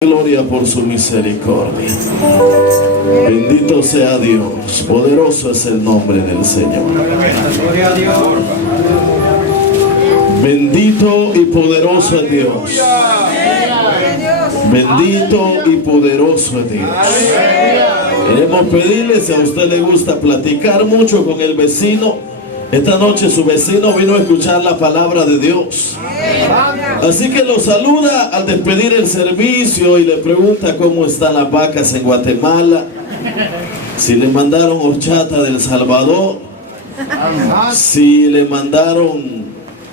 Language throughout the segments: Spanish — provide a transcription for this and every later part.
Gloria por su misericordia. Bendito sea Dios. Poderoso es el nombre del Señor. Bendito y poderoso es Dios. Bendito y poderoso es Dios. Queremos pedirle, si a usted le gusta platicar mucho con el vecino, esta noche su vecino vino a escuchar la palabra de Dios. Así que lo saluda al despedir el servicio y le pregunta cómo están las vacas en Guatemala, si le mandaron horchata del Salvador, si le mandaron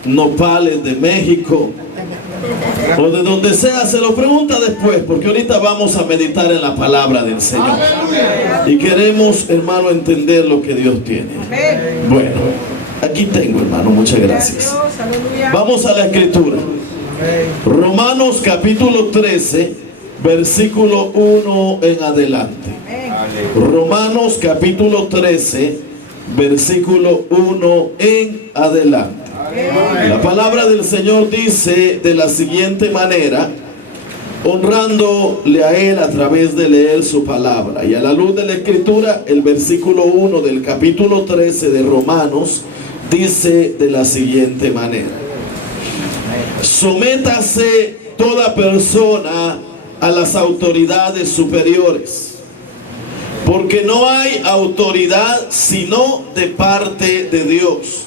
nopales de México o de donde sea. Se lo pregunta después, porque ahorita vamos a meditar en la palabra del Señor y queremos, hermano, entender lo que Dios tiene. Bueno, aquí tengo, hermano, muchas gracias. Vamos a la escritura. Romanos capítulo 13, versículo 1 en adelante. Romanos capítulo 13, versículo 1 en adelante. La palabra del Señor dice de la siguiente manera, honrándole a Él a través de leer su palabra. Y a la luz de la escritura, el versículo 1 del capítulo 13 de Romanos dice de la siguiente manera: sométase toda persona a las autoridades superiores, porque no hay autoridad sino de parte de Dios,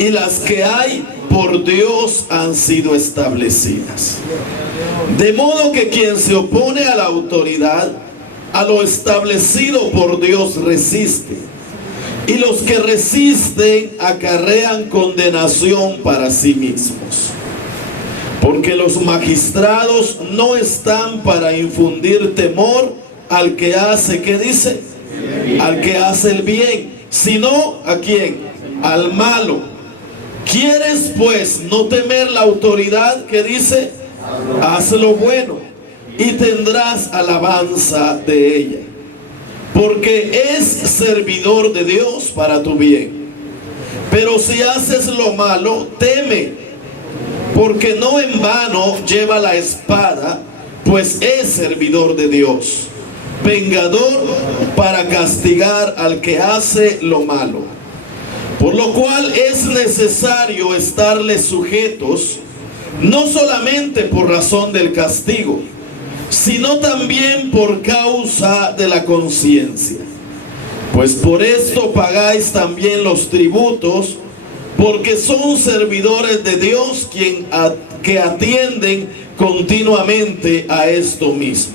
y las que hay por Dios han sido establecidas. De modo que quien se opone a la autoridad, a lo establecido por Dios resiste, y los que resisten acarrean condenación para sí mismos. Porque los magistrados no están para infundir temor al que hace, ¿qué dice? Al que hace el bien, sino ¿a quién? Al malo. ¿Quieres pues no temer la autoridad? ¿Qué dice? Haz lo bueno y tendrás alabanza de ella, porque es servidor de Dios para tu bien. Pero si haces lo malo, teme, porque no en vano lleva la espada, pues es servidor de Dios, vengador para castigar al que hace lo malo. Por lo cual es necesario estarles sujetos, no solamente por razón del castigo, sino también por causa de la conciencia. Pues por esto pagáis también los tributos, porque son servidores de Dios que atienden continuamente a esto mismo.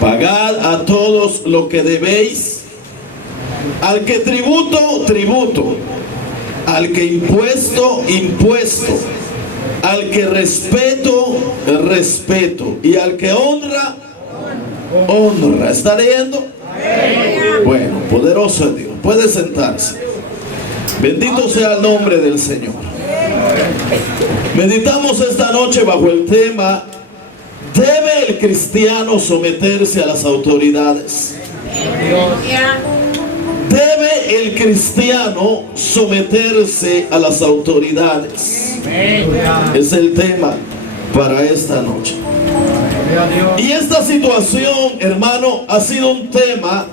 Pagad a todos lo que debéis, al que tributo, tributo, al que impuesto, impuesto, al que respeto, respeto, y al que honra, honra. ¿Está leyendo? Bueno, poderoso es Dios. Puede sentarse. Bendito sea el nombre del Señor. Meditamos esta noche bajo el tema: ¿debe el cristiano someterse a las autoridades? ¿Debe el cristiano someterse a las autoridades? Es el tema para esta noche. Y esta situación, hermano, ha sido un tema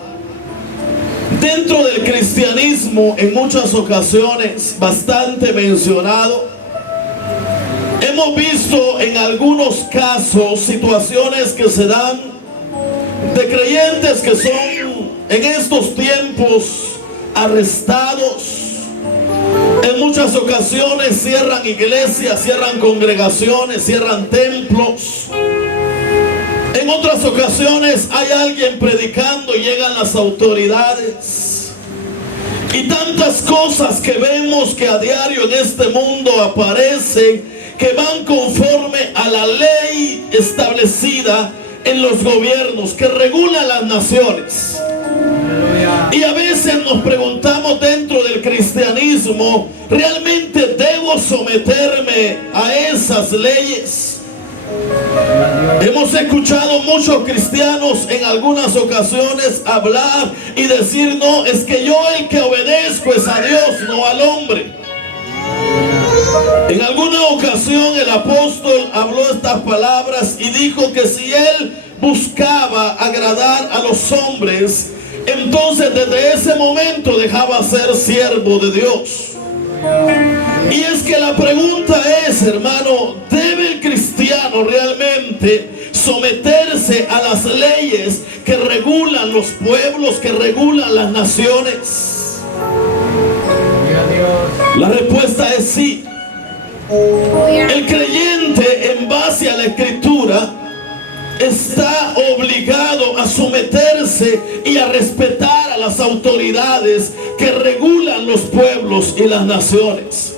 dentro del cristianismo en muchas ocasiones bastante mencionado. Hemos visto en algunos casos situaciones que se dan de creyentes que son en estos tiempos arrestados. En muchas ocasiones cierran iglesias, cierran congregaciones, cierran templos. En otras ocasiones hay alguien predicando y llegan las autoridades. Y tantas cosas que vemos que a diario en este mundo aparecen, que van conforme a la ley establecida en los gobiernos que regulan las naciones. Y a veces nos preguntamos dentro del cristianismo: ¿realmente debo someterme a esas leyes? Hemos escuchado muchos cristianos en algunas ocasiones hablar y decir: no, es que yo el que obedezco es a Dios, no al hombre. En alguna ocasión el apóstol habló estas palabras y dijo que si él buscaba agradar a los hombres, entonces desde ese momento dejaba ser siervo de Dios. Y es que la pregunta es, hermano, ¿debe el cristiano realmente someterse a las leyes que regulan los pueblos, que regulan las naciones? La respuesta es sí. El creyente, en base a la Escritura, está obligado a someterse y a respetar a las autoridades que regulan los pueblos y las naciones.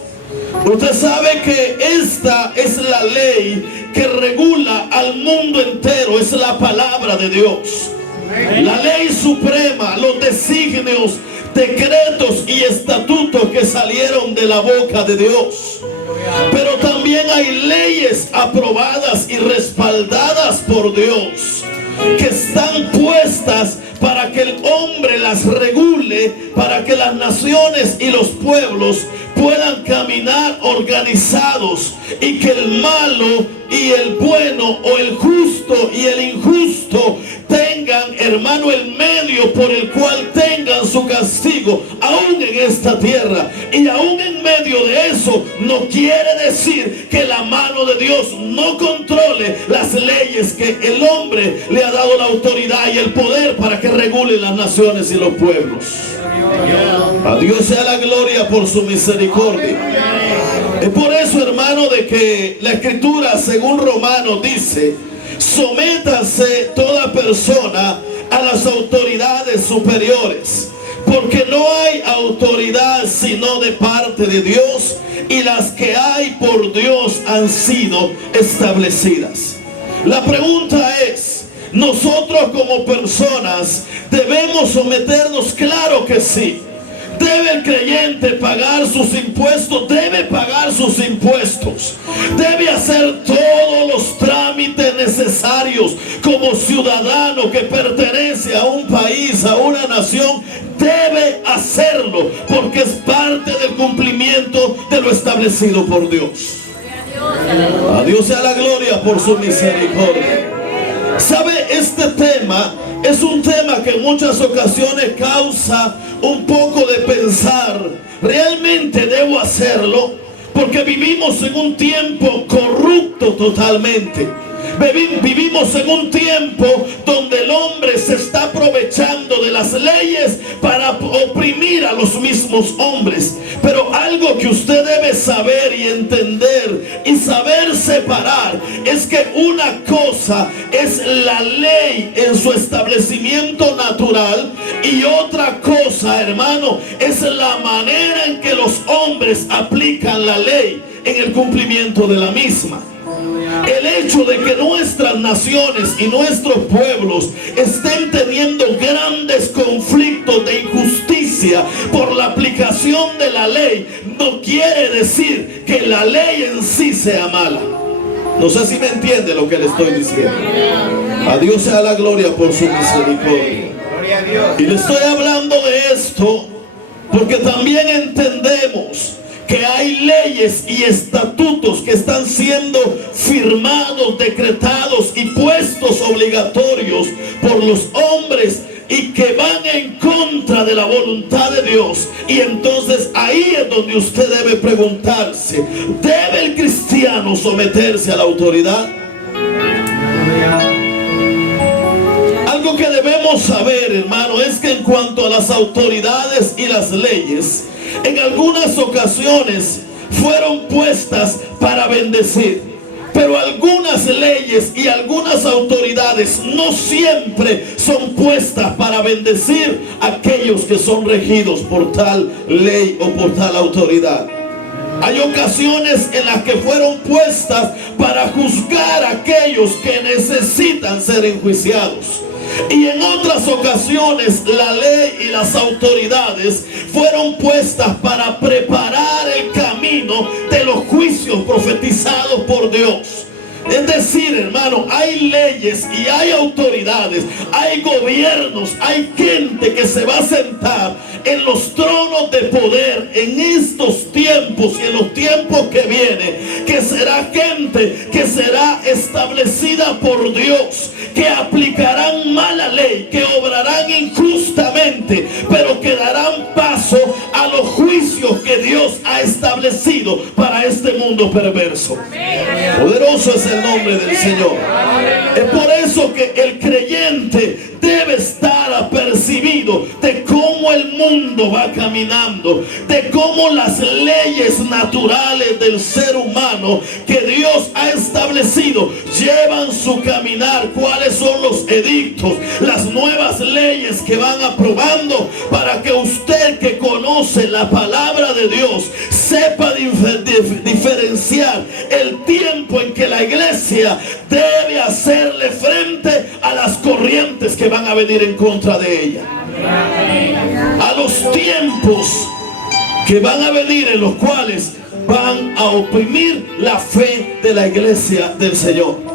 Usted sabe que esta es la ley que regula al mundo entero, es la palabra de Dios. La ley suprema, los designios, decretos y estatutos que salieron de la boca de Dios. Pero también hay leyes aprobadas y respaldadas por Dios que están puestas para que el hombre las regule, para que las naciones y los pueblos puedan caminar organizados y que el malo y el bueno, o el justo y el injusto, tengan, hermano, el medio por el cual tengan su castigo aún en esta tierra. Y aún en medio de eso no quiere decir que la mano de Dios no controle las leyes que el hombre le ha dado la autoridad y el poder para que regule las naciones y los pueblos. A Dios sea la gloria por su misericordia. Es por eso, hermano, de que la Escritura, según Romanos, dice: sométase toda persona a las autoridades superiores, porque no hay autoridad sino de parte de Dios, y las que hay por Dios han sido establecidas. La pregunta es: ¿nosotros como personas debemos someternos? Claro que sí. ¿Debe el creyente pagar sus impuestos? Debe pagar sus impuestos. Debe hacer todos los trámites necesarios como ciudadano que pertenece a un país, a una nación. Debe hacerlo porque es parte del cumplimiento de lo establecido por Dios. A Dios sea la gloria por su misericordia. ¿Sabe? Este tema es un tema que en muchas ocasiones causa un poco de pensar: ¿realmente debo hacerlo? Porque vivimos en un tiempo corrupto totalmente. Vivimos en un tiempo donde el hombre se está aprovechando de las leyes para oprimir a los mismos hombres. Pero algo que usted debe saber y entender y saber separar es que una cosa es la ley en su establecimiento natural, y otra cosa, hermano, es la manera en que los hombres aplican la ley en el cumplimiento de la misma. El hecho de que nuestras naciones y nuestros pueblos estén teniendo grandes conflictos de injusticia por la aplicación de la ley no quiere decir que la ley en sí sea mala. No sé si me entiende lo que le estoy diciendo. A Dios sea la gloria por su misericordia. Y le estoy hablando de esto porque también entendemos que hay leyes y estatutos que están siendo firmados, decretados y puestos obligatorios por los hombres y que van en contra de la voluntad de Dios. Y entonces ahí es donde usted debe preguntarse: ¿debe el cristiano someterse a la autoridad? Algo que debemos saber, hermano, es que en cuanto a las autoridades y las leyes, en algunas ocasiones fueron puestas para bendecir, pero algunas leyes y algunas autoridades no siempre son puestas para bendecir a aquellos que son regidos por tal ley o por tal autoridad. Hay ocasiones en las que fueron puestas para juzgar a aquellos que necesitan ser enjuiciados. Y en otras ocasiones la ley y las autoridades fueron puestas para preparar el camino de los juicios profetizados por Dios. Es decir, hermano, hay leyes y hay autoridades, hay gobiernos, hay gente que se va a sentar en los tronos de poder en estos tiempos y en los tiempos que vienen, que será gente que será establecida por Dios, que aplicarán mala ley, que obrarán injustamente, pero que darán paso a los juicios que Dios ha establecido para este mundo perverso. Poderoso es el nombre del Señor. Es por eso que el creyente debe estar apercibido de cómo el mundo va caminando, de cómo las leyes naturales del ser humano que Dios ha establecido llevan su caminar, cuáles son los edictos, las nuevas leyes que van aprobando, para que usted, que conoce la palabra de Dios, sepa diferenciar el tiempo en que la iglesia debe hacerle frente a las corrientes que van a venir en contra de ella, a los tiempos que van a venir en los cuales van a oprimir la fe de la iglesia del Señor.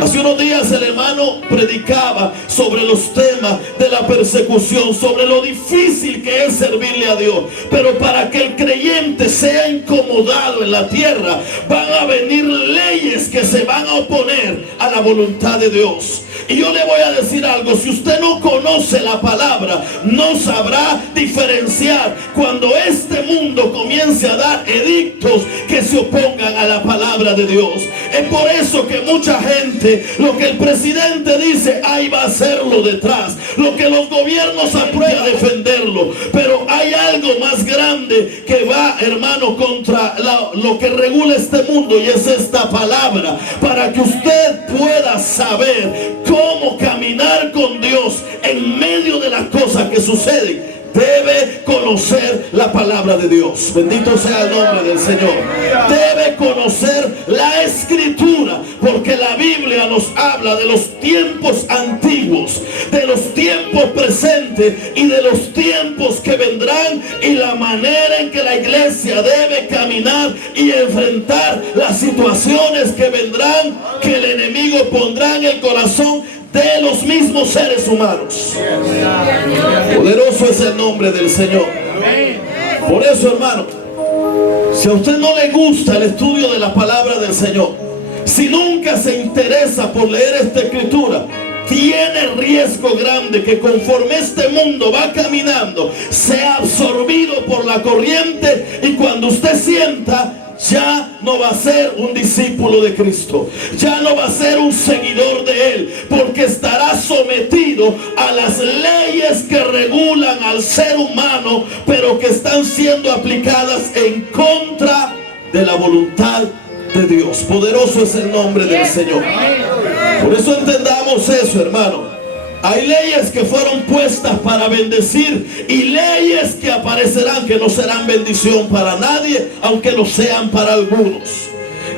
Hace unos días el hermano predicaba sobre los temas de la persecución, sobre lo difícil que es servirle a Dios. Pero para que el creyente sea incomodado en la tierra, van a venir leyes que se van a oponer a la voluntad de Dios. Y yo le voy a decir algo: si usted no conoce la palabra, no sabrá diferenciar cuando este mundo comience a dar edictos que se opongan a la palabra de Dios. Es por eso que mucha gente, lo que el presidente dice, ahí va a hacerlo detrás. Lo que los gobiernos aprueban, a defenderlo. Pero hay algo más grande que va, hermano, contra lo que regula este mundo, y es esta palabra, para que usted pueda saber cómo caminar con Dios en medio de las cosas que suceden. Debe conocer la palabra de Dios. Bendito sea el nombre del Señor. Debe conocer la escritura, porque la Biblia nos habla de los tiempos antiguos, de los tiempos presentes y de los tiempos que vendrán, y la manera en que la iglesia debe caminar y enfrentar las situaciones que vendrán, que el enemigo pondrá en el corazón de los mismos seres humanos. Poderoso es el nombre del Señor. Por eso, hermano, si a usted no le gusta el estudio de la palabra del Señor, si nunca se interesa por leer esta escritura, tiene riesgo grande que conforme este mundo va caminando, sea absorbido por la corriente, y cuando usted sienta, ya no va a ser un discípulo de Cristo, ya no va a ser un seguidor de Él, porque estará sometido a las leyes que regulan al ser humano, pero que están siendo aplicadas en contra de la voluntad de Dios. Poderoso es el nombre del Señor. Por eso entendamos eso, hermano. Hay leyes que fueron puestas para bendecir, y leyes que aparecerán que no serán bendición para nadie, aunque lo sean para algunos.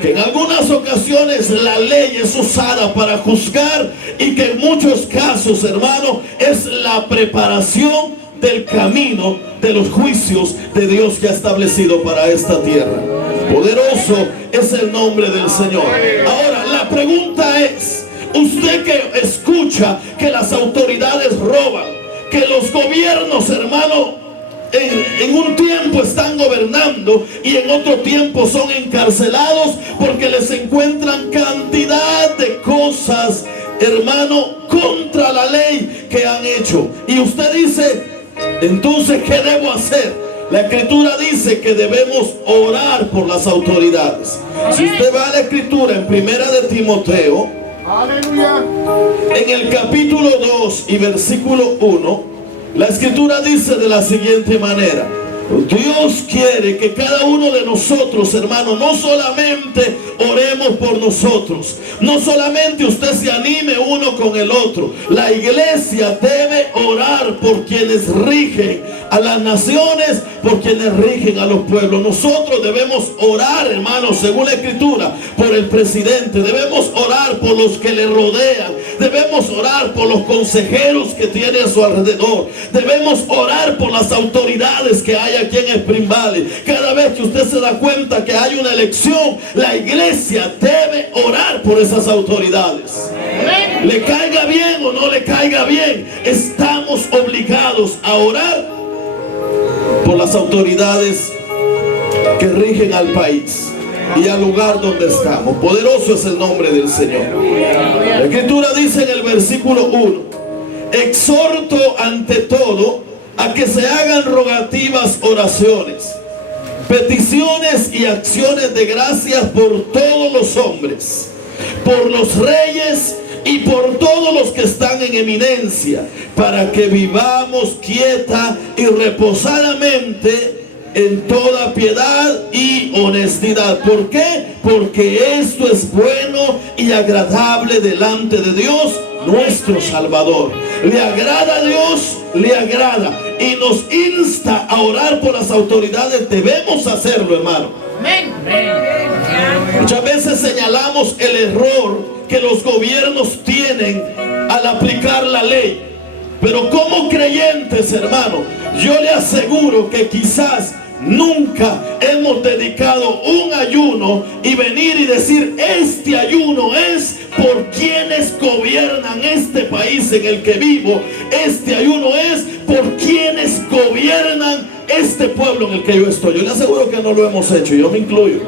Que en algunas ocasiones la ley es usada para juzgar, y que en muchos casos, hermano, es la preparación del camino de los juicios de Dios que ha establecido para esta tierra. Poderoso es el nombre del Señor. Ahora, la pregunta es: usted que escucha que las autoridades roban, que los gobiernos, hermano, en un tiempo están gobernando y en otro tiempo son encarcelados porque les encuentran cantidad de cosas, hermano, contra la ley que han hecho, y usted dice, entonces, ¿qué debo hacer? La escritura dice que debemos orar por las autoridades. Si usted va a la escritura en Primera de Timoteo, aleluya, en el capítulo 2 y versículo 1, la escritura dice de la siguiente manera: Dios quiere que cada uno de nosotros, hermano, no solamente oremos por nosotros, no solamente usted se anime uno con el otro. La iglesia debe orar por quienes rigen a las naciones, por quienes rigen a los pueblos. Nosotros debemos orar, hermanos, según la escritura, por el presidente. Debemos orar por los que le rodean. Debemos orar por los consejeros que tiene a su alrededor. Debemos orar por las autoridades que hay aquí en Spring Valley. Cada vez que usted se da cuenta que hay una elección, la iglesia debe orar por esas autoridades. Le caiga bien o no le caiga bien, estamos obligados a orar por las autoridades que rigen al país y al lugar donde estamos. Poderoso es el nombre del Señor. La Escritura dice en el versículo 1: exhorto ante todo a que se hagan rogativas, oraciones, peticiones y acciones de gracias por todos los hombres, por los reyes y por todos los que están en eminencia, para que vivamos quieta y reposadamente en toda piedad y honestidad. ¿Por qué? Porque esto es bueno y agradable delante de Dios nuestro Salvador. Le agrada a Dios, le agrada, y nos insta a orar por las autoridades. Debemos hacerlo, hermano. Muchas veces señalamos el error que los gobiernos tienen al aplicar la ley, pero como creyentes, hermano, yo le aseguro que quizás nunca hemos dedicado un ayuno y venir y decir: este ayuno es por quienes gobiernan este país en el que vivo, este ayuno es por quienes gobiernan este pueblo en el que yo estoy. Yo le aseguro que no lo hemos hecho, yo me incluyo.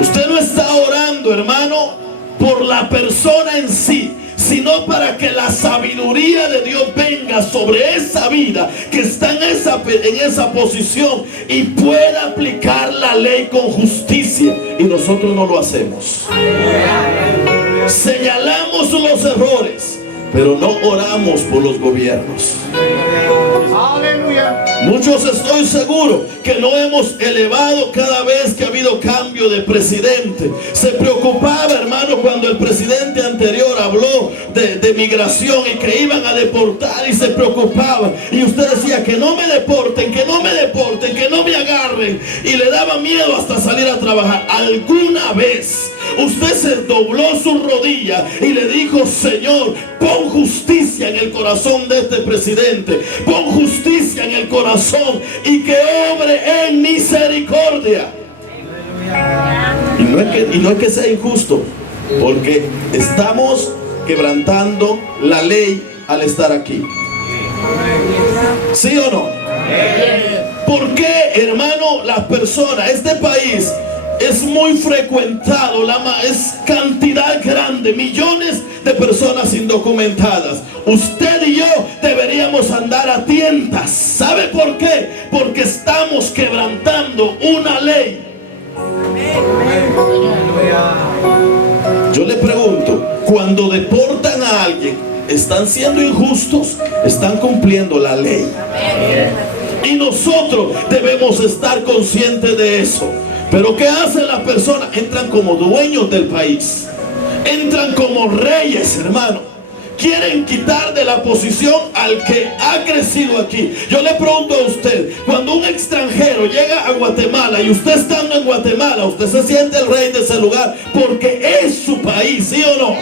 Usted no está orando, hermano, por la persona en sí, sino para que la sabiduría de Dios venga sobre esa vida que está en esa posición y pueda aplicar la ley con justicia. Y nosotros no lo hacemos. Señalamos los errores, pero no oramos por los gobiernos. Muchos, estoy seguro, que no hemos elevado cada vez que ha habido cambio de presidente. Se preocupaba, hermano, cuando el presidente anterior habló de migración y que iban a deportar, y se preocupaba, y usted decía: que no me deporten, que no me deporten, que no me agarren, y le daba miedo hasta salir a trabajar. ¿Alguna vez usted se dobló su rodilla y le dijo: Señor, pon justicia en el corazón de este presidente, pon justicia en el corazón y que obre en misericordia? Y no es que sea injusto, porque estamos quebrantando la ley al estar aquí. ¿Sí o no? ¿Por qué, hermano, las personas, este país es muy frecuentado, es cantidad grande, millones de personas indocumentadas? Usted y yo deberíamos andar a tientas. ¿Sabe por qué? Porque estamos quebrantando una ley. Yo le pregunto, cuando deportan a alguien, ¿están siendo injustos? ¿Están cumpliendo la ley? Y nosotros debemos estar conscientes de eso. Pero ¿qué hacen las personas? Entran como dueños del país, entran como reyes, hermano. Quieren quitar de la posición al que ha crecido aquí. Yo le pregunto a usted, cuando un extranjero llega a Guatemala y usted estando en Guatemala, usted se siente el rey de ese lugar porque es su país, ¿sí o no?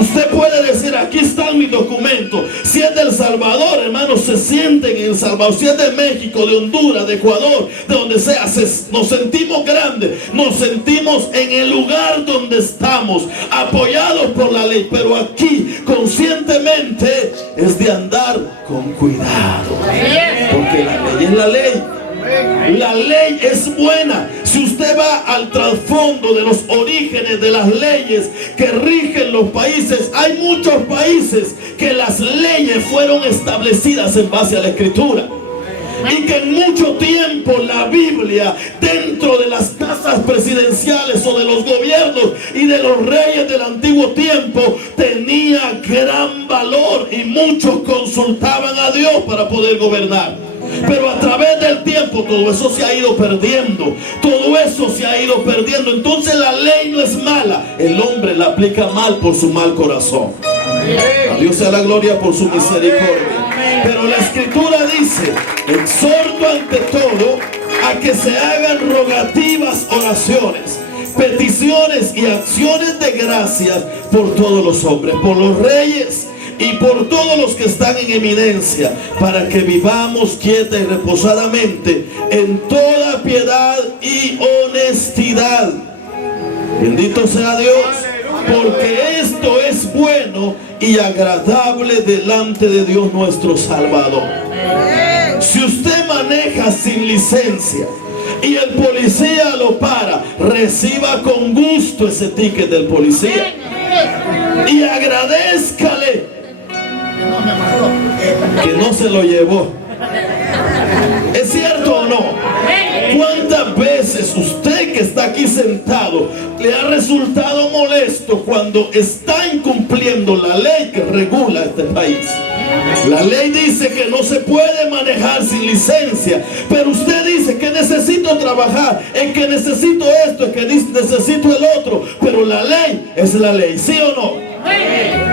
Usted puede decir: aquí están mis documentos. Si es de El Salvador, hermano, se sienten en El Salvador. Si es de México, de Honduras, de Ecuador, de donde sea, nos sentimos grandes, nos sentimos en el lugar donde estamos, apoyados por la ley. Pero aquí, conscientemente, es de andar con cuidado, porque la ley es la ley. La ley es buena. Si usted va al trasfondo de los orígenes de las leyes que rigen los países, hay muchos países que las leyes fueron establecidas en base a la Escritura, y que en mucho tiempo la Biblia, dentro de las casas presidenciales o de los gobiernos y de los reyes del antiguo tiempo, tenía gran valor, y muchos consultaban a Dios para poder gobernar. Pero a través del tiempo todo eso se ha ido perdiendo. Todo eso se ha ido perdiendo. Entonces la ley no es mala, el hombre la aplica mal por su mal corazón. A Dios sea la gloria por su misericordia. Pero la Escritura dice: exhorto ante todo a que se hagan rogativas, oraciones, peticiones y acciones de gracias por todos los hombres, por los reyes y por todos los que están en eminencia, para que vivamos quieta y reposadamente en toda piedad y honestidad. Bendito sea Dios, porque esto es bueno y agradable delante de Dios nuestro Salvador. Si usted maneja sin licencia y el policía lo para, reciba con gusto ese ticket del policía y agradézcale que no se lo llevó. ¿Es cierto o no? ¿Cuántas veces usted que está aquí sentado le ha resultado molesto cuando está incumpliendo la ley que regula este país? La ley dice que no se puede manejar sin licencia, pero usted dice que necesito trabajar, es que necesito esto, es que necesito el otro, pero la ley es la ley, ¿sí o no?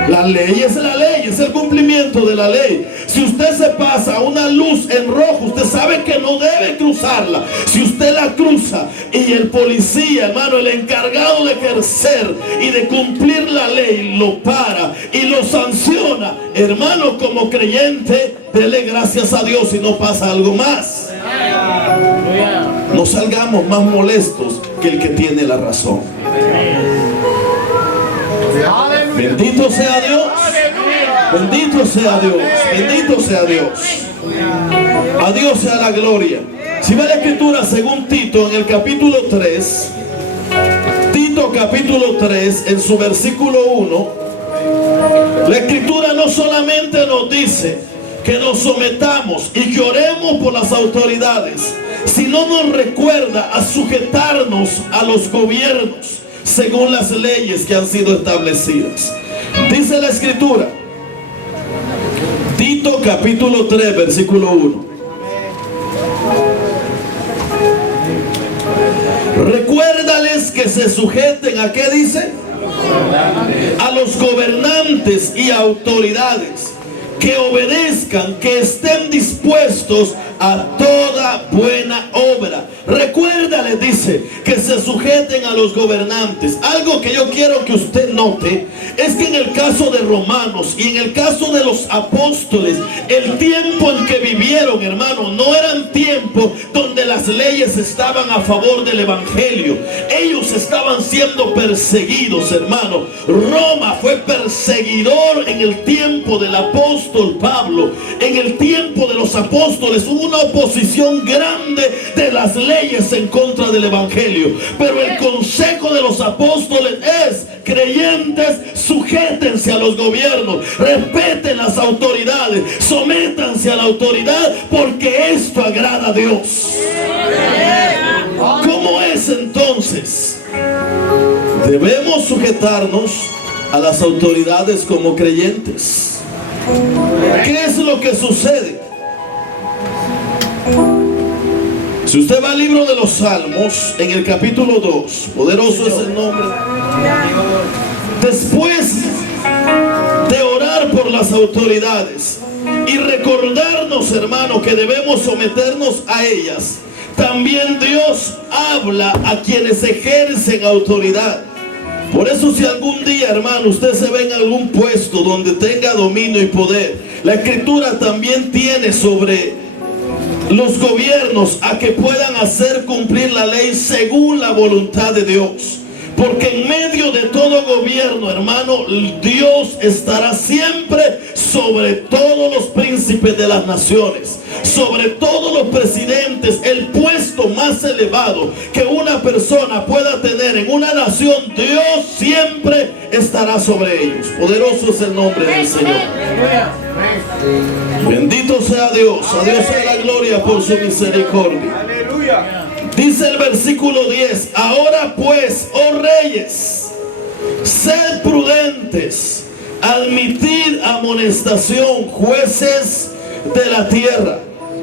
La ley es la ley, es el cumplimiento de la ley. Si usted se pasa una luz en rojo, usted sabe que no debe cruzarla. Si usted la cruza y el policía, hermano, el encargado de ejercer y de cumplir la ley, lo para y lo sanciona, hermano, como creyente, dele gracias a Dios si no pasa algo más. No salgamos más molestos que el que tiene la razón. Bendito sea Dios. Bendito sea Dios. Bendito sea Dios. A Dios sea la gloria. Si ve la escritura según Tito en el capítulo 3, Tito capítulo 3 en su versículo 1, la escritura no solamente nos dice que nos sometamos y que oremos por las autoridades, sino nos recuerda a sujetarnos a los gobiernos según las leyes que han sido establecidas. Dice la escritura, Tito capítulo 3 versículo 1: recuérdales que se sujeten a, ¿qué dice? A los gobernantes y autoridades, que obedezcan, que estén dispuestos a toda buena obra. Recuérdales, dice, que se sujeten a los gobernantes. Algo que yo quiero que usted note es que en el caso de Romanos y en el caso de los apóstoles, el tiempo en que vivieron, hermano, no eran tiempos donde las leyes estaban a favor del evangelio. Ellos estaban siendo perseguidos, hermano. Roma fue perseguidor en el tiempo del apóstol Pablo. En el tiempo de los apóstoles hubo una oposición grande de las leyes en contra del evangelio, pero el consejo de los apóstoles es: creyentes, sujétense a los gobiernos, respeten las autoridades, sométanse a la autoridad, porque esto agrada a Dios. ¿Cómo es entonces? Debemos sujetarnos a las autoridades como creyentes. ¿Qué es lo que sucede? Si usted va al libro de los Salmos, en el capítulo 2, poderoso es el nombre. Después de orar por las autoridades y recordarnos, hermano, que debemos someternos a ellas, también Dios habla a quienes ejercen autoridad. Por eso, si algún día, hermano, usted se ve en algún puesto donde tenga dominio y poder, la escritura también tiene sobre los gobiernos a que puedan hacer cumplir la ley según la voluntad de Dios. Porque en medio de todo gobierno, hermano, Dios estará siempre sobre todos los príncipes de las naciones, sobre todos los presidentes. El puesto más elevado que una persona pueda tener en una nación, Dios siempre estará sobre ellos. Poderoso es el nombre del Señor. Bendito sea Dios. A Dios sea la gloria por su misericordia. Aleluya. Dice el versículo 10: ahora pues, oh reyes, sed prudentes, admitid amonestación, jueces de la tierra,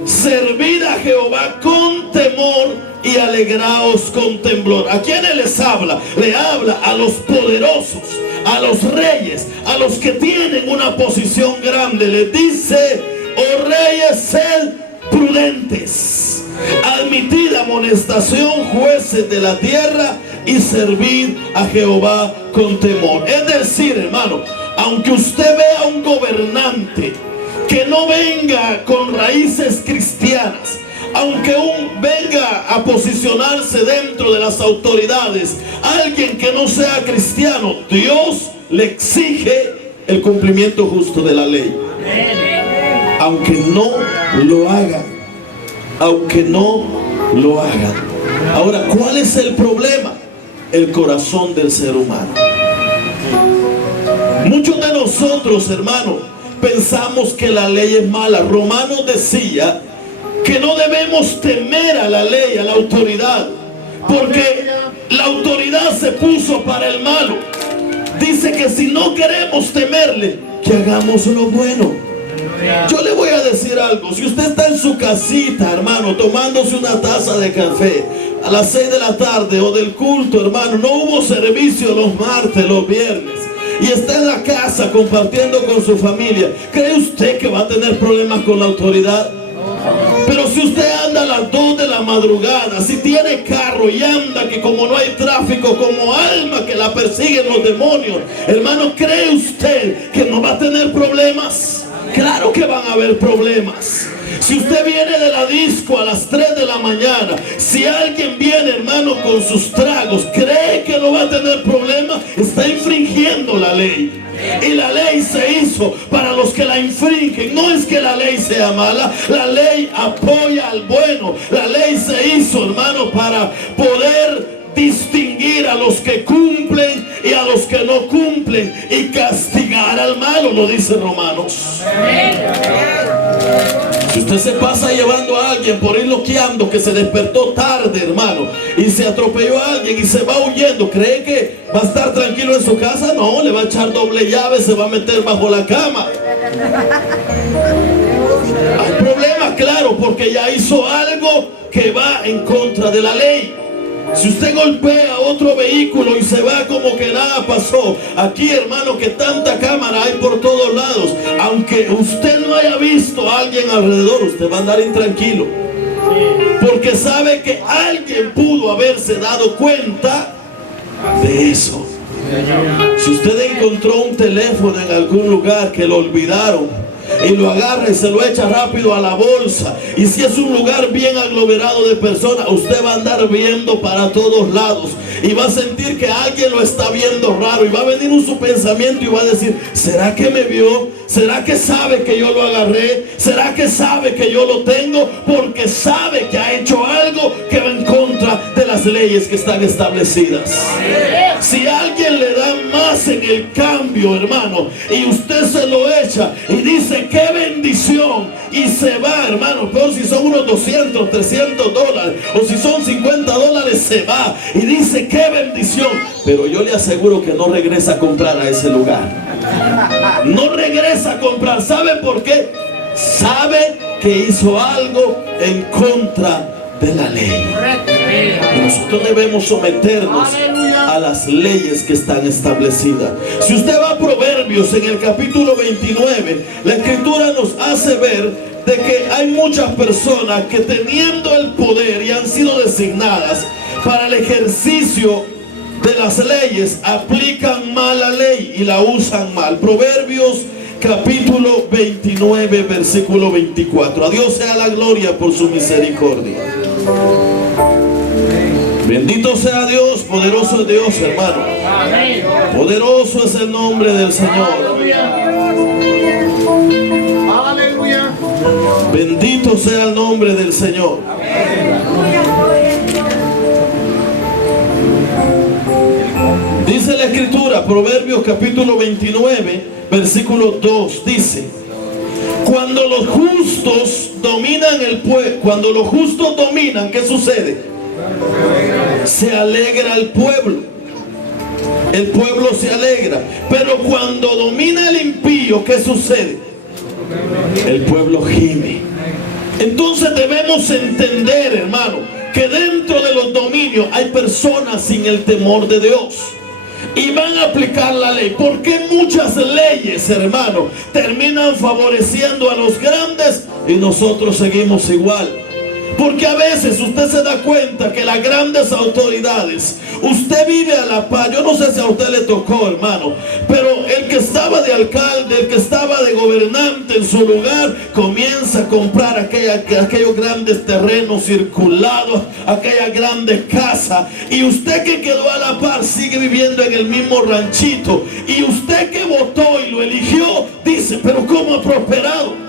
servid a Jehová con temor y alegraos con temblor. ¿A quiénes les habla? Le habla a los poderosos, a los reyes, a los que tienen una posición grande. Les dice: oh reyes, sed prudentes, admitid amonestación, jueces de la tierra, y servid a Jehová con temor. Es decir, hermano, aunque usted vea un gobernante que no venga con raíces cristianas, aunque venga a posicionarse dentro de las autoridades, alguien que no sea cristiano, Dios le exige el cumplimiento justo de la ley. Aunque no lo haga, aunque no lo haga. Ahora, ¿cuál es el problema? El corazón del ser humano. Muchos de nosotros, hermanos, pensamos que la ley es mala. Romanos decía que no debemos temer a la ley, a la autoridad, porque la autoridad se puso para el malo. Dice que si no queremos temerle, que hagamos lo bueno. Yo le voy a decir algo. Si usted está en su casita, hermano, tomándose una taza de café a las 6 de la tarde o del culto, hermano, no hubo servicio los martes, los viernes, y está en la casa compartiendo con su familia, ¿cree usted que va a tener problemas con la autoridad? Pero si usted anda a las 2 de la madrugada, si tiene carro y anda que como no hay tráfico, como alma que la persiguen los demonios, hermano, ¿cree usted que no va a tener problemas? Claro que van a haber problemas. Si usted viene de la disco a las 3 de la mañana, si alguien viene, hermano, con sus tragos, ¿cree que no va a tener problemas? Está infringiendo la ley. Y la ley se hizo para los que la infringen. No es que la ley sea mala, la ley apoya al bueno. La ley se hizo, hermano, para poder distinguir a los que cumplen y a los que no cumplen y castigar al malo, lo dice Romanos. Si usted se pasa llevando a alguien por ir loqueando, que se despertó tarde, hermano, y se atropelló a alguien y se va huyendo, ¿cree que va a estar tranquilo en su casa? No, le va a echar doble llave, se va a meter bajo la cama. Hay problema, claro, porque ya hizo algo que va en contra de la ley. Si usted golpea a otro vehículo y se va como que nada pasó, aquí, hermano, que tanta cámara hay por todos lados, aunque usted no haya visto a alguien alrededor, usted va a andar intranquilo, porque sabe que alguien pudo haberse dado cuenta de eso. Si usted encontró un teléfono en algún lugar que lo olvidaron y lo agarra y se lo echa rápido a la bolsa, y si es un lugar bien aglomerado de personas, usted va a andar viendo para todos lados y va a sentir que alguien lo está viendo raro, y va a venir su pensamiento y va a decir, ¿será que me vio? ¿Será que sabe que yo lo agarré? ¿Será que sabe que yo lo tengo? Porque sabe que ha hecho algo que va en contra de las leyes que están establecidas. Si alguien le da más en el cambio, hermano, y usted se lo echa y dice, qué bendición, y se va, hermano, pero si son unos 200, 300 dólares, o si son 50 dólares, se va y dice, qué bendición, pero yo le aseguro que no regresa a comprar a ese lugar. No regresa a comprar. ¿Sabe por qué? Sabe que hizo algo en contra de la ley. Y nosotros debemos someternos a las leyes que están establecidas. Si usted va a Proverbios en el capítulo 29, la escritura nos hace ver de que hay muchas personas que, teniendo el poder y han sido designadas para el ejercicio de las leyes, aplican mal la ley y la usan mal. Proverbios capítulo 29, versículo 24. A Dios sea la gloria por su misericordia. Bendito sea Dios, poderoso es Dios, hermano. Poderoso es el nombre del Señor. Bendito sea el nombre del Señor. Dice la escritura, Proverbios capítulo 29, versículo 2, dice: cuando los justos dominan el pueblo, cuando los justos dominan, ¿qué sucede? Se alegra el pueblo. El pueblo se alegra. Pero cuando domina el impío, ¿qué sucede? El pueblo gime. Entonces debemos entender, hermano, que dentro de los dominios hay personas sin el temor de Dios y van a aplicar la ley. ¿Por qué muchas leyes, hermano, terminan favoreciendo a los grandes y nosotros seguimos igual? Porque a veces usted se da cuenta que las grandes autoridades, usted vive a la par. Yo no sé si a usted le tocó, hermano, pero el que estaba de alcalde, el que estaba de gobernante en su lugar, comienza a comprar aquellos grandes terrenos circulados, aquellas grandes casas. Y usted que quedó a la par sigue viviendo en el mismo ranchito. Y usted que votó y lo eligió, dice, pero ¿cómo ha prosperado?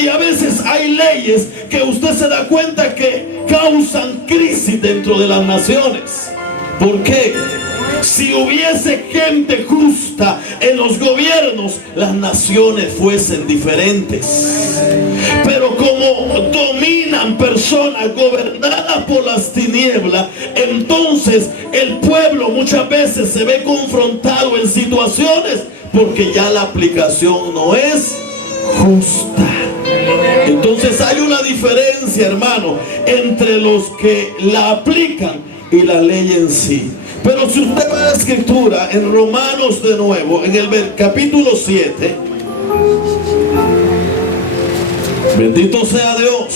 Y a veces hay leyes que usted se da cuenta que causan crisis dentro de las naciones. ¿Por qué? Si hubiese gente justa en los gobiernos, las naciones fuesen diferentes. Pero como dominan personas gobernadas por las tinieblas, entonces el pueblo muchas veces se ve confrontado en situaciones porque ya la aplicación no es justa. Entonces hay una diferencia, hermano, entre los que la aplican y la ley en sí. Pero si usted va a la escritura en Romanos de nuevo, en el capítulo 7, bendito sea Dios.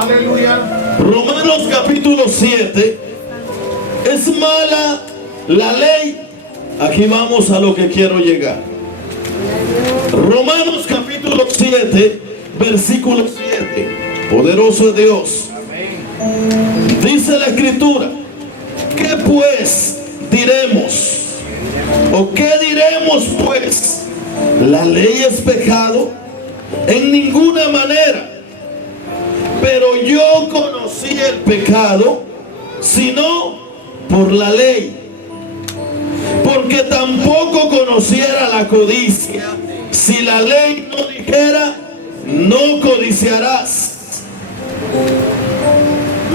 Aleluya. Romanos capítulo 7, ¿es mala la ley? Aquí vamos a lo que quiero llegar. Romanos capítulo 7, versículo 7. Poderoso es Dios. Dice la escritura: ¿qué pues diremos? ¿O qué diremos pues? ¿La ley es pecado? En ninguna manera. Pero yo conocí el pecado, sino por la ley. Porque tampoco conociera la codicia si la ley no dijera, no codiciarás.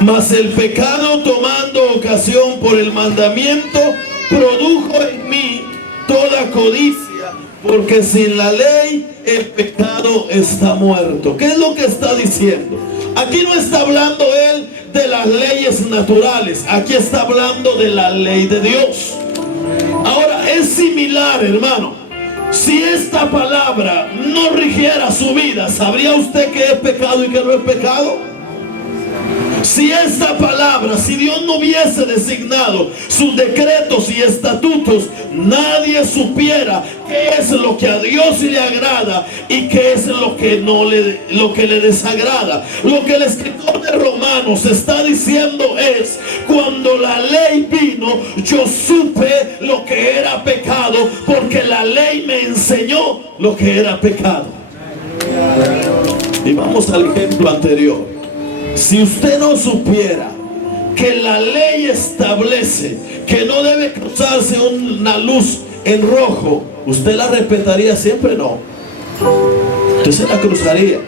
Mas el pecado, tomando ocasión por el mandamiento, produjo en mí toda codicia, porque sin la ley el pecado está muerto. ¿Qué es lo que está diciendo? Aquí no está hablando él de las leyes naturales, aquí está hablando de la ley de Dios. Ahora es similar, hermano. Si esta palabra no rigiera su vida, ¿sabría usted qué es pecado y qué no es pecado? Si esta palabra, si Dios no hubiese designado sus decretos y estatutos, nadie supiera qué es lo que a Dios le agrada y qué es lo que le desagrada. Lo que el escritor de Romanos está diciendo es: cuando la ley vino, yo supe lo que era pecado, porque la ley me enseñó lo que era pecado. Y vamos al ejemplo anterior. Si usted no supiera que la ley establece que no debe cruzarse una luz en rojo, ¿usted la respetaría siempre? No. Usted se la cruzaría.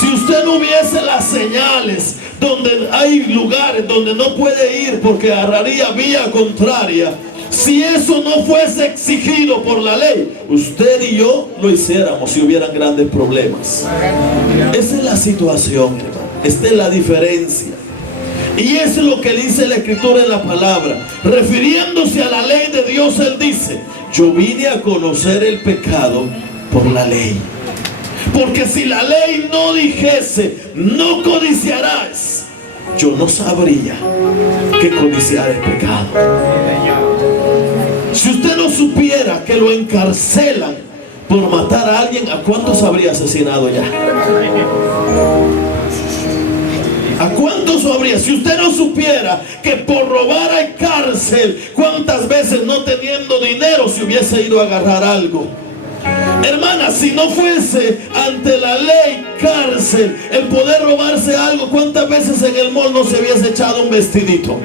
Si usted no hubiese las señales donde hay lugares donde no puede ir porque agarraría vía contraria, si eso no fuese exigido por la ley, usted y yo lo hiciéramos si hubieran grandes problemas. Esa es la situación, hermano. Esta es la diferencia. Y eso es lo que dice la escritura en la palabra. Refiriéndose a la ley de Dios, él dice: yo vine a conocer el pecado por la ley. Porque si la ley no dijese, no codiciarás, yo no sabría que codiciar es pecado. Si usted no supiera que lo encarcelan por matar a alguien, ¿a cuántos habría asesinado ya? ¿A cuántos habría? Si usted no supiera que por robar hay cárcel, ¿cuántas veces no teniendo dinero se hubiese ido a agarrar algo? Hermana, si no fuese ante la ley cárcel el poder robarse algo, ¿cuántas veces en el mall no se hubiese echado un vestidito?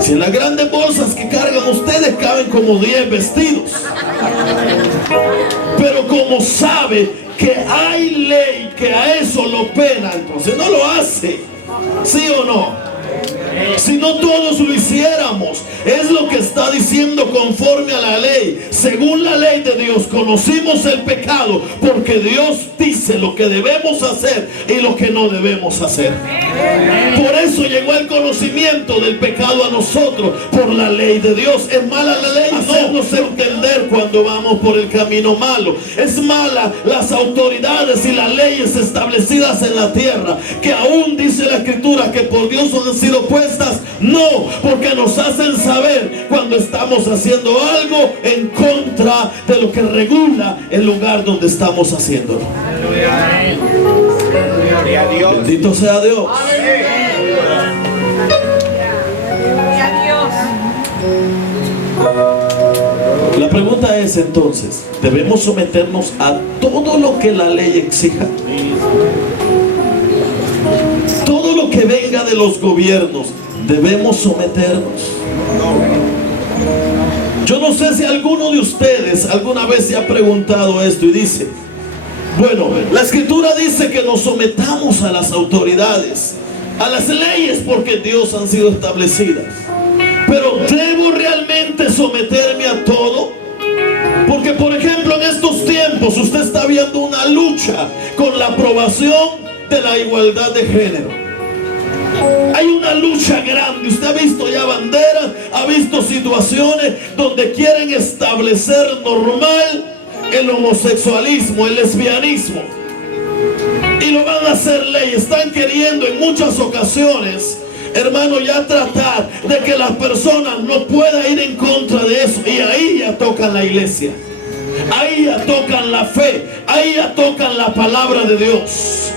Si en las grandes bolsas que cargan ustedes caben como 10 vestidos. Pero como sabe que hay ley que a eso lo pena, entonces no lo hace. ¿Sí o no? Si no todos lo hiciéramos. Es lo que está diciendo conforme a la ley. Según la ley de Dios conocimos el pecado, porque Dios dice lo que debemos hacer y lo que no debemos hacer. Por eso llegó el conocimiento conocimiento del pecado a nosotros por la ley de Dios. ¿Es mala la ley? Hacernos entender cuando vamos por el camino malo. Es mala las autoridades y las leyes establecidas en la tierra, que aún dice la Escritura que por Dios han sido puestas. No, porque nos hacen saber cuando estamos haciendo algo en contra de lo que regula el lugar donde estamos haciéndolo. Bendito sea Dios. La pregunta es entonces, ¿debemos someternos a todo lo que la ley exija? Todo lo que venga de los gobiernos, ¿debemos someternos? Yo no sé si alguno de ustedes alguna vez se ha preguntado esto y dice, bueno, la Escritura dice que nos sometamos a las autoridades, a las leyes porque Dios han sido establecidas. Pero ¿debo realmente someterme a todo? Porque por ejemplo en estos tiempos usted está viendo una lucha con la aprobación de la igualdad de género. Hay una lucha grande. Usted ha visto ya banderas, ha visto situaciones donde quieren establecer normal el homosexualismo, el lesbianismo, y lo van a hacer ley. Están queriendo en muchas ocasiones, hermano, ya tratar de que las personas no puedan ir en contra de eso. Y ahí ya tocan la iglesia, ahí ya tocan la fe, ahí ya tocan la palabra de Dios.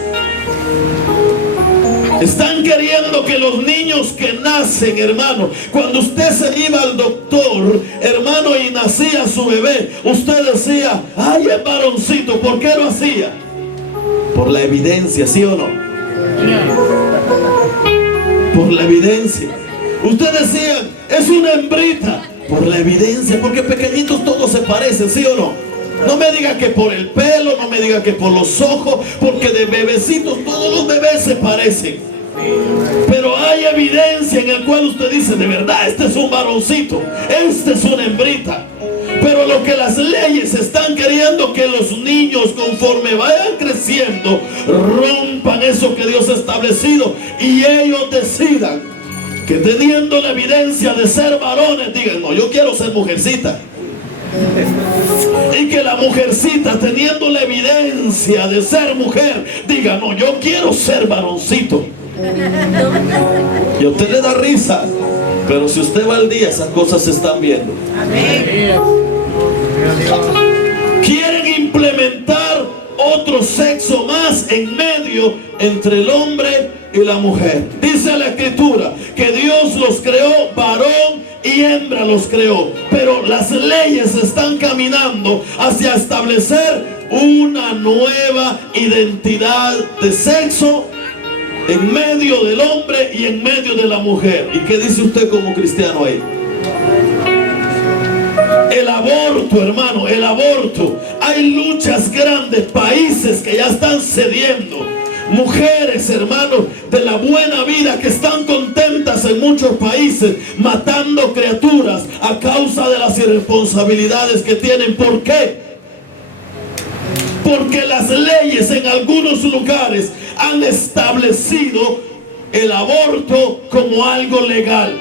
Están queriendo que los niños que nacen, hermano, cuando usted se iba al doctor, hermano, y nacía su bebé, usted decía, ay, es varoncito. ¿Por qué lo hacía? Por la evidencia, ¿sí o no? Por la evidencia. Usted decía, es una hembrita. Por la evidencia, porque pequeñitos todos se parecen, ¿sí o no? No me diga que por el pelo, no me diga que por los ojos, porque de bebecitos todos los bebés se parecen. Pero hay evidencia en el cual usted dice, de verdad, este es un varoncito, este es una hembrita. Pero lo que las leyes están queriendo, que los niños conforme vayan creciendo rompan eso que Dios ha establecido y ellos decidan que teniendo la evidencia de ser varones digan, no, yo quiero ser mujercita. Y que la mujercita, teniendo la evidencia de ser mujer, diga, no, yo quiero ser varoncito. Y a usted le da risa, pero si usted va al día, esas cosas se están viendo. Amén. Quieren implementar otro sexo más en medio entre el hombre y la mujer. Dice la Escritura que Dios los creó varón y hembra los creó, pero las leyes están caminando hacia establecer una nueva identidad de sexo en medio del hombre y en medio de la mujer. ¿Y qué dice usted como cristiano ahí? El aborto, hermano, el aborto. Hay luchas grandes, países que ya están cediendo. Mujeres, hermanos, de la buena vida que están contentas en muchos países, matando criaturas a causa de las irresponsabilidades que tienen. ¿Por qué? Porque las leyes en algunos lugares han establecido el aborto como algo legal.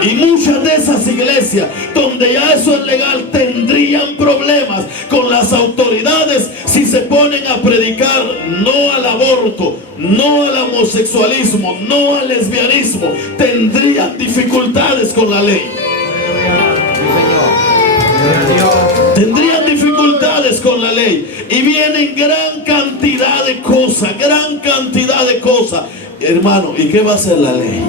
Y muchas de esas iglesias donde ya eso es legal tendrían problemas con las autoridades si se ponen a predicar no al aborto, no al homosexualismo, no al lesbianismo. Tendrían dificultades con la ley. Tendrían dificultades con la ley. Y vienen gran cantidad de cosas, gran cantidad de cosas. Hermano, ¿y qué va a hacer la ley?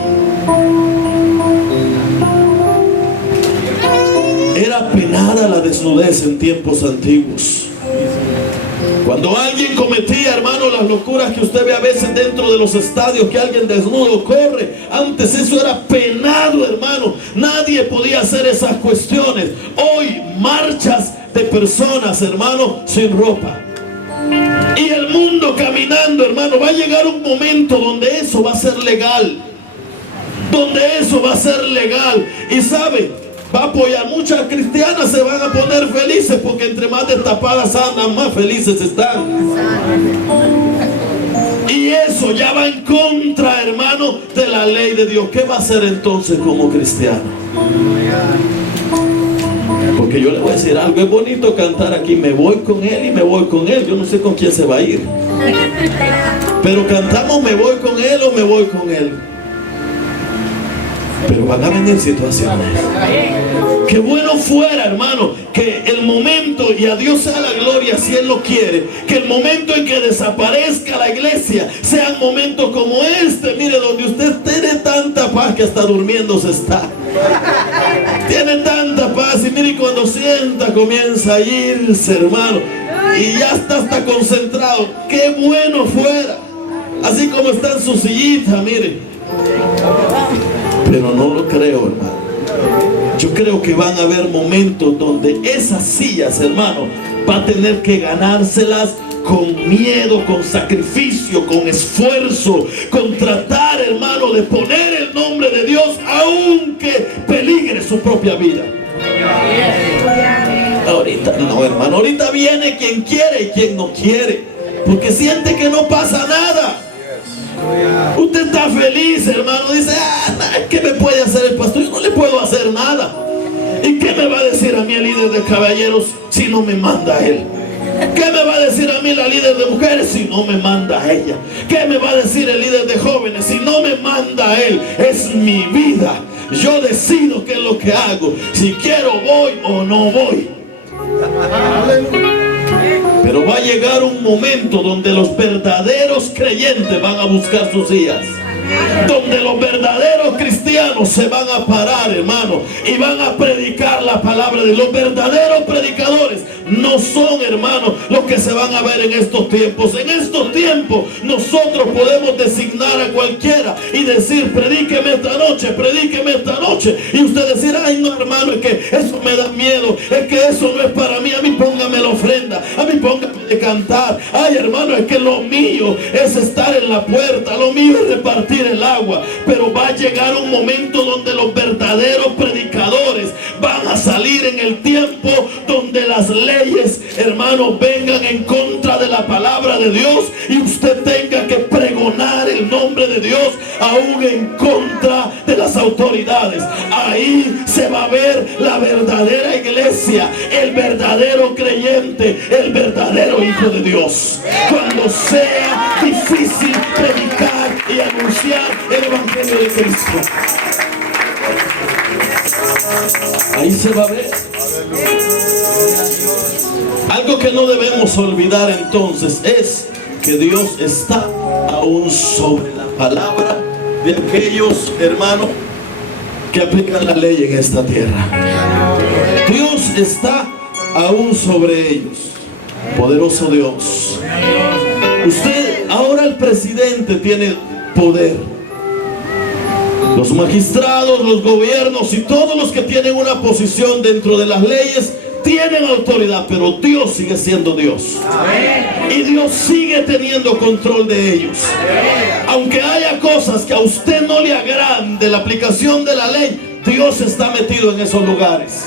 Era penada la desnudez en tiempos antiguos. Cuando alguien cometía, hermano, las locuras que usted ve a veces dentro de los estadios, que alguien desnudo corre, antes eso era penado, hermano. Nadie podía hacer esas cuestiones. Hoy marchas de personas, hermano, sin ropa. Y el mundo caminando, hermano. Va a llegar un momento donde eso va a ser legal. Donde eso va a ser legal. Y sabe, va a apoyar. Muchas cristianas se van a poner felices porque entre más destapadas andan, más felices están. Y eso ya va en contra, hermano, de la ley de Dios. ¿Qué va a hacer entonces como cristiano? Porque yo le voy a decir algo, es bonito cantar aquí, me voy con él y me voy con él. Yo no sé con quién se va a ir. Pero cantamos me voy con él o me voy con él. Pero van a venir situaciones. Qué bueno fuera, hermano, que el momento, y a Dios sea la gloria si Él lo quiere, que el momento en que desaparezca la iglesia sean momentos como este, mire, donde usted tiene tanta paz que hasta durmiendo se está. Tiene tanta paz y mire, cuando sienta comienza a irse, hermano, y ya está hasta concentrado. Qué bueno fuera, así como está en su sillita, mire. Pero no lo creo, hermano. Yo creo que van a haber momentos donde esas sillas, hermano, va a tener que ganárselas con miedo, con sacrificio, con esfuerzo, con tratar, hermano, de poner el nombre de Dios, aunque peligre su propia vida. Ahorita no, hermano, ahorita viene quien quiere y quien no quiere, porque siente que no pasa nada. Usted está feliz, hermano, dice, ¿qué me puede hacer el pastor? Yo no le puedo hacer nada. ¿Y qué me va a decir a mí el líder de caballeros si no me manda a él? ¿Qué me va a decir a mí la líder de mujeres si no me manda a ella? ¿Qué me va a decir el líder de jóvenes si no me manda a él? Es mi vida, yo decido qué es lo que hago, si quiero voy o no voy. Pero va a llegar un momento donde los verdaderos creyentes van a buscar sus sillas, donde los verdaderos cristianos se van a parar, hermano, y van a predicar la palabra de los verdaderos predicadores. No son, hermanos, los que se van a ver en estos tiempos. En estos tiempos nosotros podemos designar a cualquiera y decir, predíqueme esta noche, predíqueme esta noche, y usted decir, ay no, hermano, es que eso me da miedo, es que eso no es para mí, a mí póngame la ofrenda, a mí póngame de cantar, ay hermano, es que lo mío es estar en la puerta, lo mío es repartir el agua. Pero va a llegar un momento donde los verdaderos predicadores van a salir en el tiempo donde las leyes, hermanos, vengan en contra de la palabra de Dios y usted tenga que pregonar el nombre de Dios aún en contra de las autoridades. Ahí se va a ver la verdadera iglesia, el verdadero creyente, el verdadero hijo de Dios. Cuando sea difícil predicar y anunciar el evangelio de Cristo, ahí se va a ver. Algo que no debemos olvidar entonces es que Dios está aún sobre la palabra de aquellos hermanos que aplican la ley en esta tierra. Dios está aún sobre ellos. Poderoso Dios. Usted, ahora el presidente tiene poder. Los magistrados, los gobiernos y todos los que tienen una posición dentro de las leyes tienen autoridad, pero Dios sigue siendo Dios. Y Dios sigue teniendo control de ellos. Aunque haya cosas que a usted no le agradan de la aplicación de la ley, Dios está metido en esos lugares.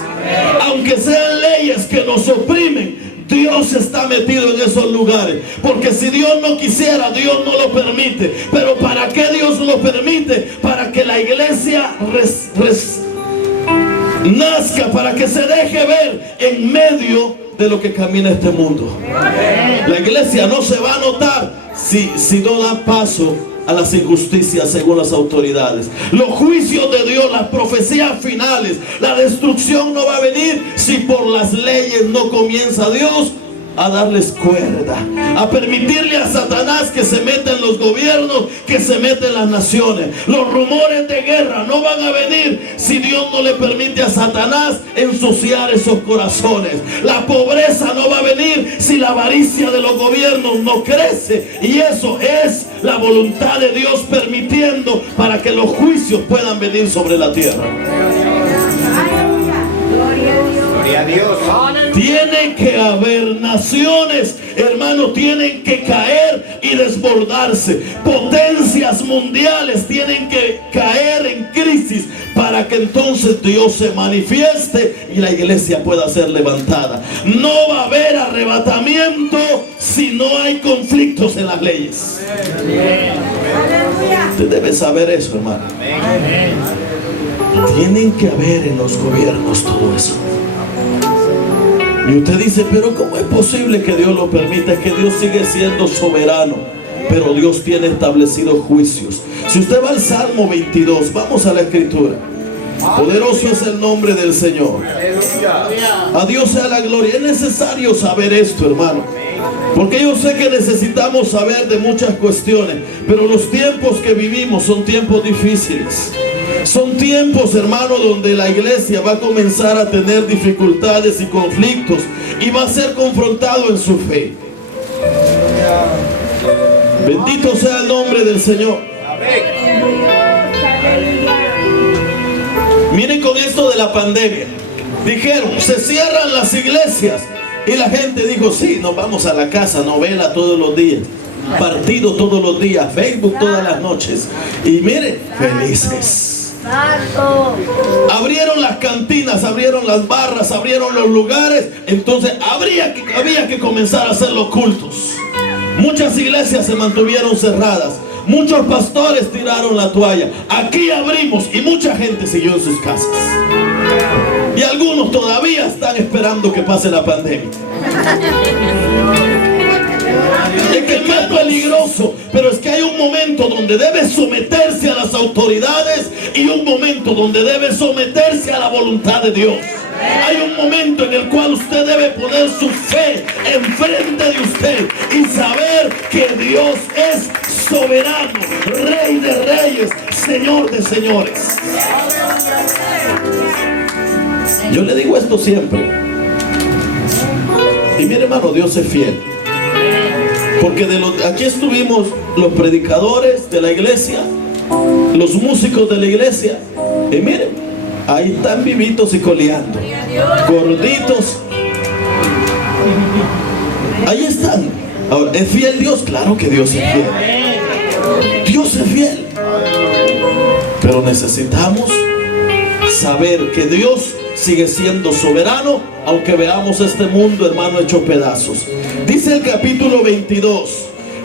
Aunque sean leyes que nos oprimen, Dios está metido en esos lugares. Porque si Dios no quisiera, Dios no lo permite. Pero ¿para qué Dios lo permite? Para que la iglesia nazca, para que se deje ver en medio de lo que camina este mundo. La iglesia no se va a notar si no da paso a las injusticias según las autoridades. Los juicios de Dios, las profecías finales, la destrucción no va a venir si por las leyes no comienza Dios a darles cuerda, a permitirle a Satanás que se meta en los gobiernos, que se meta en las naciones. Los rumores de guerra no van a venir si Dios no le permite a Satanás ensuciar esos corazones. La pobreza no va a venir si la avaricia de los gobiernos no crece, y eso es la voluntad de Dios permitiendo para que los juicios puedan venir sobre la tierra. Gloria a Dios. Tiene que haber naciones, hermanos, tienen que caer y desbordarse. Potencias mundiales tienen que caer en crisis para que entonces Dios se manifieste y la iglesia pueda ser levantada. No va a haber arrebatamiento si no hay conflictos en las leyes. Usted debe saber eso, hermano. Tienen que haber en los gobiernos todo eso. Y usted dice, pero ¿cómo es posible que Dios lo permita? Es que Dios sigue siendo soberano, pero Dios tiene establecidos juicios. Si usted va al Salmo 22, vamos a la escritura. Poderoso es el nombre del Señor. A Dios sea la gloria. Es necesario saber esto, hermano, porque yo sé que necesitamos saber de muchas cuestiones, pero los tiempos que vivimos son tiempos difíciles. Son tiempos, hermano, donde la iglesia va a comenzar a tener dificultades y conflictos y va a ser confrontado en su fe. Bendito sea el nombre del Señor. Miren con esto de la pandemia. Dijeron, se cierran las iglesias. Y la gente dijo, sí, nos vamos a la casa, novela todos los días, partido todos los días, Facebook todas las noches. Y miren, felices. Abrieron las cantinas, abrieron las barras, abrieron los lugares. Entonces había que comenzar a hacer los cultos. Muchas iglesias se mantuvieron cerradas. Muchos pastores tiraron la toalla. Aquí abrimos y mucha gente siguió en sus casas. Y algunos todavía están esperando que pase la pandemia. Es que es más peligroso, pero es que hay un momento donde debe someterse a las autoridades y un momento donde debe someterse a la voluntad de Dios. Hay un momento en el cual usted debe poner su fe enfrente de usted y saber que Dios es soberano, Rey de reyes, Señor de señores. Yo le digo esto siempre. Y mire, hermano, Dios es fiel. Porque aquí estuvimos los predicadores de la iglesia, los músicos de la iglesia. Y miren, ahí están vivitos y coleando, gorditos. Ahí están. Ahora, ¿es fiel Dios? Claro que Dios es fiel. Dios es fiel. Pero necesitamos saber que Dios sigue siendo soberano, aunque veamos este mundo, hermano, hecho pedazos. Dice el capítulo 22,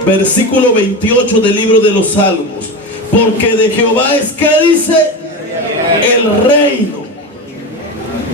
versículo 28 del libro de los Salmos: porque de Jehová es, ¿qué dice? El reino.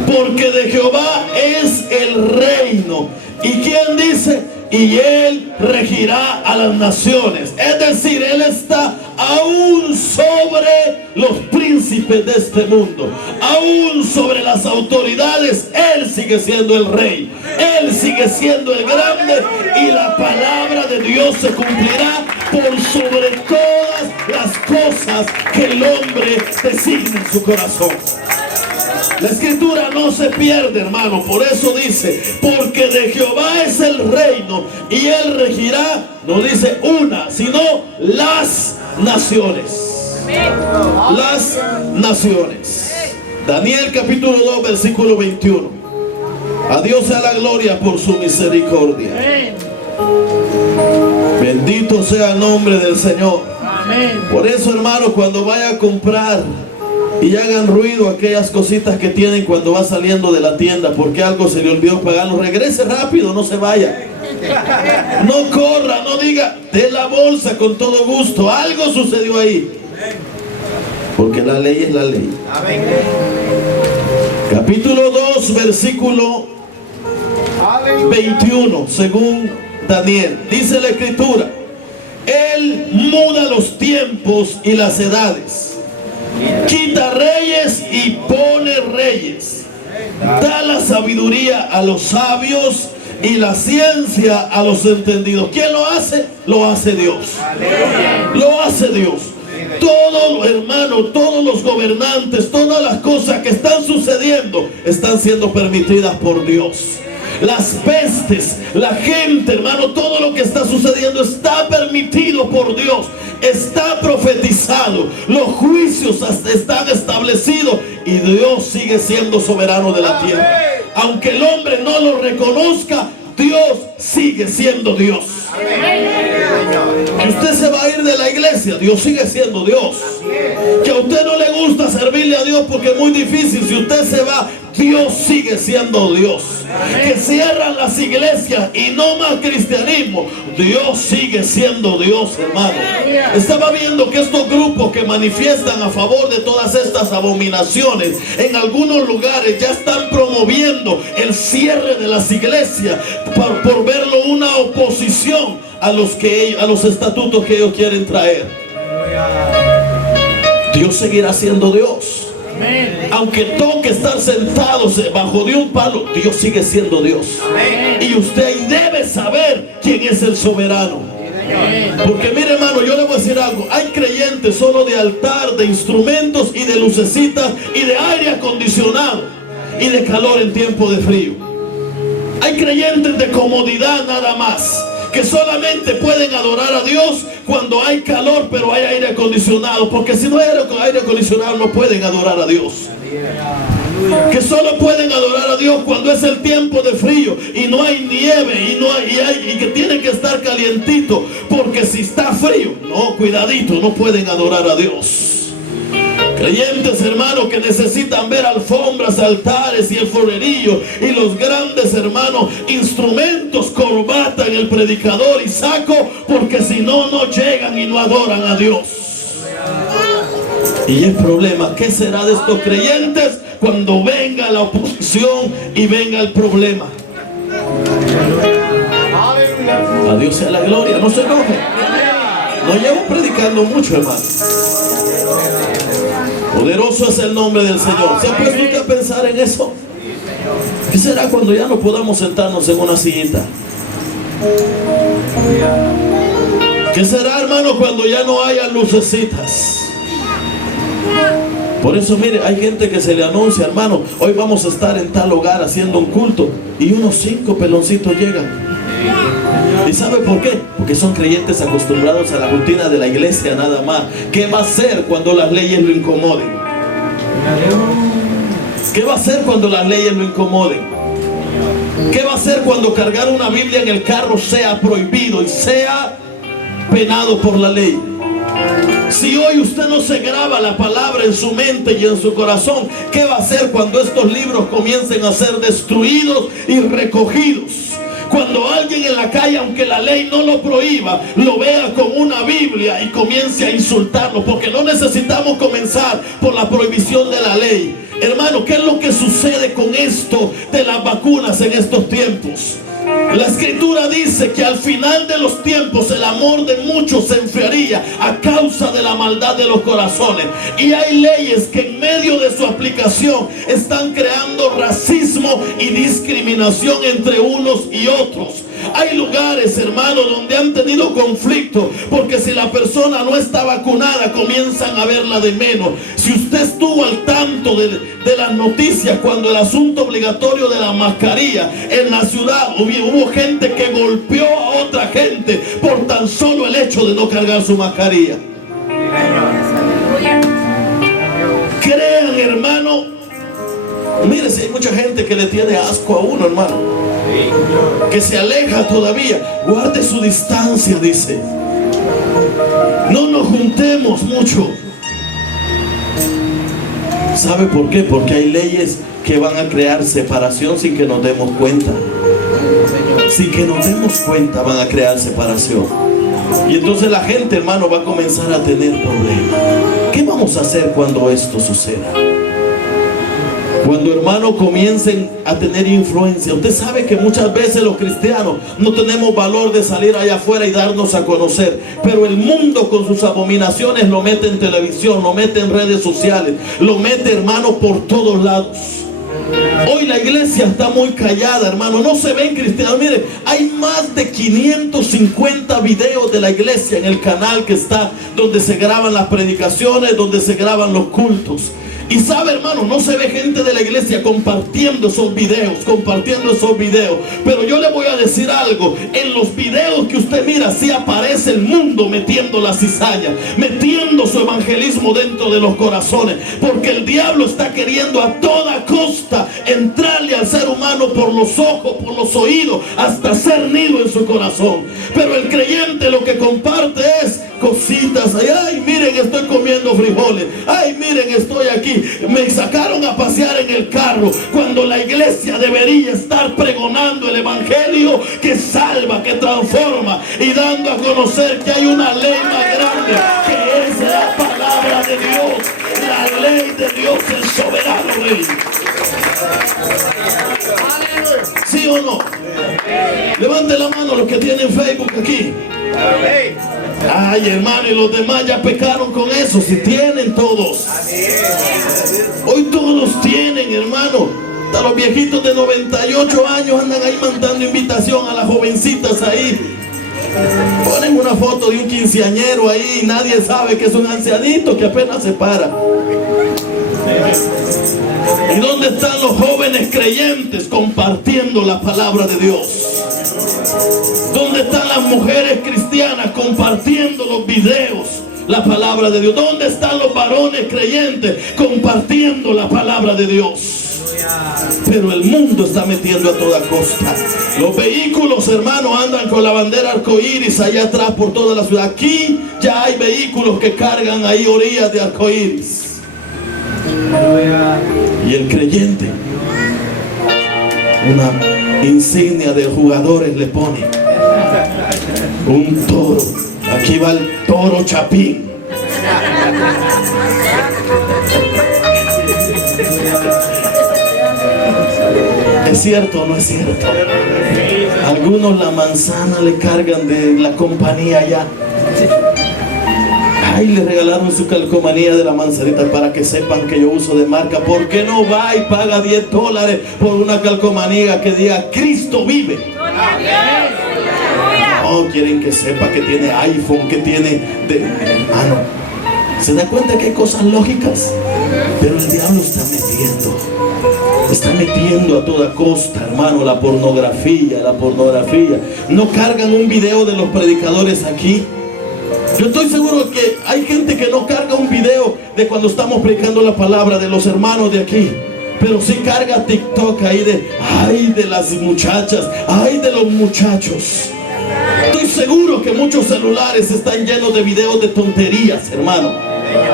Porque de Jehová es el reino. ¿Y quién dice? Y Él regirá a las naciones. Es decir, Él está aún sobre los príncipes de este mundo, aún sobre las autoridades. Él sigue siendo el rey, Él sigue siendo el grande, y la palabra de Dios se cumplirá por sobre todas las cosas que el hombre designa en su corazón. La escritura no se pierde, hermano. Por eso dice, porque de Jehová es el reino y Él regirá, no dice una, sino las naciones. Las naciones. Daniel capítulo 2, versículo 21. A Dios sea la gloria por su misericordia. Bendito sea el nombre del Señor. Por eso, hermano, cuando vaya a comprar y hagan ruido aquellas cositas que tienen cuando va saliendo de la tienda porque algo se le olvidó pagarlo, regrese rápido, no se vaya. No corra, no diga, de la bolsa con todo gusto, algo sucedió ahí. Porque la ley es la ley. Capítulo 2, versículo 21, según Daniel, dice la escritura: Él muda los tiempos y las edades, quita reyes y pone reyes, da la sabiduría a los sabios y la ciencia a los entendidos. ¿Quién lo hace? Lo hace Dios. Lo hace Dios. Todos, hermano, todos los gobernantes, todas las cosas que están sucediendo están siendo permitidas por Dios. Las pestes, la gente, hermano, todo lo que está sucediendo está permitido por Dios. Está profetizado, los juicios están establecidos y Dios sigue siendo soberano de la tierra. Aunque el hombre no lo reconozca, Dios sigue siendo Dios. Que usted se va a ir de la iglesia, Dios sigue siendo Dios. Que a usted no le gusta servirle a Dios porque es muy difícil, si usted se va, Dios sigue siendo Dios. que cierran las iglesias y no más cristianismo, Dios sigue siendo Dios, hermano. Estaba viendo que estos grupos que manifiestan a favor de todas estas abominaciones, en algunos lugares ya están promoviendo el cierre de las iglesias por verlo una oposición a los estatutos que ellos quieren traer. Dios seguirá siendo Dios. Aunque toque estar sentados bajo de un palo, Dios sigue siendo Dios. Y usted debe saber quién es el soberano. Porque mire, hermano, yo le voy a decir algo. Hay creyentes solo de altar, de instrumentos y de lucecitas y de aire acondicionado y de calor en tiempo de frío. Hay creyentes de comodidad nada más, que solamente pueden adorar a Dios cuando hay calor, pero hay aire acondicionado, porque si no hay aire acondicionado no pueden adorar a Dios. Que solo pueden adorar a Dios cuando es el tiempo de frío y no hay nieve y que tienen que estar calientito, porque si está frío, no, cuidadito, no pueden adorar a Dios. Creyentes, hermanos, que necesitan ver alfombras, altares y el florerillo y los grandes, hermanos, instrumentos, corbata en el predicador y saco, porque si no, no llegan y no adoran a Dios. Y el problema, ¿qué será de estos creyentes cuando venga la oposición y venga el problema? A Dios sea la gloria, no se enoje. No llevo predicando mucho, hermano. Poderoso es el nombre del Señor. ¿Se ha puesto usted a pensar en eso? ¿Qué será cuando ya no podamos sentarnos en una sillita? ¿Qué será, hermano, cuando ya no haya lucecitas? Por eso, mire, hay gente que se le anuncia, hermano, hoy vamos a estar en tal hogar haciendo un culto, y unos 5 peloncitos llegan. ¿Y sabe por qué? Porque son creyentes acostumbrados a la rutina de la iglesia nada más. ¿Qué va a hacer cuando las leyes lo incomoden? ¿Qué va a hacer cuando las leyes lo incomoden? ¿Qué va a hacer cuando cargar una Biblia en el carro sea prohibido y sea penado por la ley? Si hoy usted no se graba la palabra en su mente y en su corazón, ¿qué va a hacer cuando estos libros comiencen a ser destruidos y recogidos? Cuando alguien en la calle, aunque la ley no lo prohíba, lo vea con una Biblia y comience a insultarlo, porque no necesitamos comenzar por la prohibición de la ley. Hermano, ¿qué es lo que sucede con esto de las vacunas en estos tiempos? La escritura dice que al final de los tiempos el amor de muchos se enfriaría a causa de la maldad de los corazones. Y hay leyes que en medio de su aplicación están creando racismo y discriminación entre unos y otros. Hay lugares, hermanos, donde han tenido conflicto, porque si la persona no está vacunada, comienzan a verla de menos. Si usted estuvo al tanto de las noticias cuando el asunto obligatorio de la mascarilla en la ciudad, hubo gente que golpeó a otra gente por tan solo el hecho de no cargar su mascarilla. Crean, hermano, mire, si hay mucha gente que le tiene asco a uno, hermano, que se aleja todavía, guarde su distancia, dice. No nos juntemos mucho. ¿Sabe por qué? Porque hay leyes que van a crear separación sin que nos demos cuenta. Sin que nos demos cuenta van a crear separación. Y entonces la gente, hermano, va a comenzar a tener problemas. ¿Qué vamos a hacer cuando esto suceda? Cuando, hermano, comiencen a tener influencia. Usted sabe que muchas veces los cristianos no tenemos valor de salir allá afuera y darnos a conocer, pero el mundo con sus abominaciones lo mete en televisión, lo mete en redes sociales, lo mete, hermano, por todos lados. Hoy la iglesia está muy callada, hermano. No se ven cristianos. Mire, hay más de 550 videos de la iglesia en el canal que está, donde se graban las predicaciones, donde se graban los cultos. Y sabe, hermano, no se ve gente de la iglesia compartiendo esos videos, Pero yo le voy a decir algo. En los videos que usted mira, sí aparece el mundo metiendo la cizaña, metiendo su evangelismo dentro de los corazones, porque el diablo está queriendo a toda costa entrarle al ser humano por los ojos, por los oídos, hasta hacer nido en su corazón. Pero el creyente lo que comparte es cositas. Ay, miren, estoy comiendo frijoles. Ay, miren, estoy aquí. Me sacaron a pasear en el carro cuando la iglesia debería estar pregonando el evangelio que salva, que transforma y dando a conocer que hay una ley más grande, que es la palabra de Dios, la ley de Dios, el soberano rey. ¿Sí o no? Levante la mano los que tienen Facebook aquí. Ay, hermano, y los demás ya pecaron con eso. Si tienen todos. Hoy todos tienen, hermano. Hasta los viejitos de 98 años andan ahí mandando invitación a las jovencitas ahí. Ponen una foto de un quinceañero ahí y nadie sabe que es un ancianito que apenas se para. ¿Y dónde están los jóvenes creyentes compartiendo la palabra de Dios? ¿Dónde están las mujeres cristianas compartiendo los videos, la palabra de Dios? ¿Dónde están los varones creyentes compartiendo la palabra de Dios? Pero el mundo está metiendo a toda costa. Los vehículos, hermanos, andan con la bandera arcoíris allá atrás por toda la ciudad. Aquí ya hay vehículos que cargan ahí orillas de arcoíris. Y el creyente, una insignia de jugadores le pone. Un toro. Aquí va el toro Chapín. ¿Es cierto o no es cierto? Algunos la manzana le cargan de la compañía allá. Ay, le regalaron su calcomanía de la manzanita para que sepan que yo uso de marca. ¿Por qué no va y paga $10 por una calcomanía que diga Cristo vive? No, quieren que sepa que tiene iPhone, que tiene hermano, ¿se da cuenta que hay cosas lógicas? Pero el diablo está metiendo a toda costa, hermano, la pornografía. No cargan un video de los predicadores aquí. Yo estoy seguro que hay gente que no carga un video de cuando estamos predicando la palabra de los hermanos de aquí, pero sí carga TikTok ahí de las muchachas, ay de los muchachos. Estoy seguro que muchos celulares están llenos de videos de tonterías, hermano.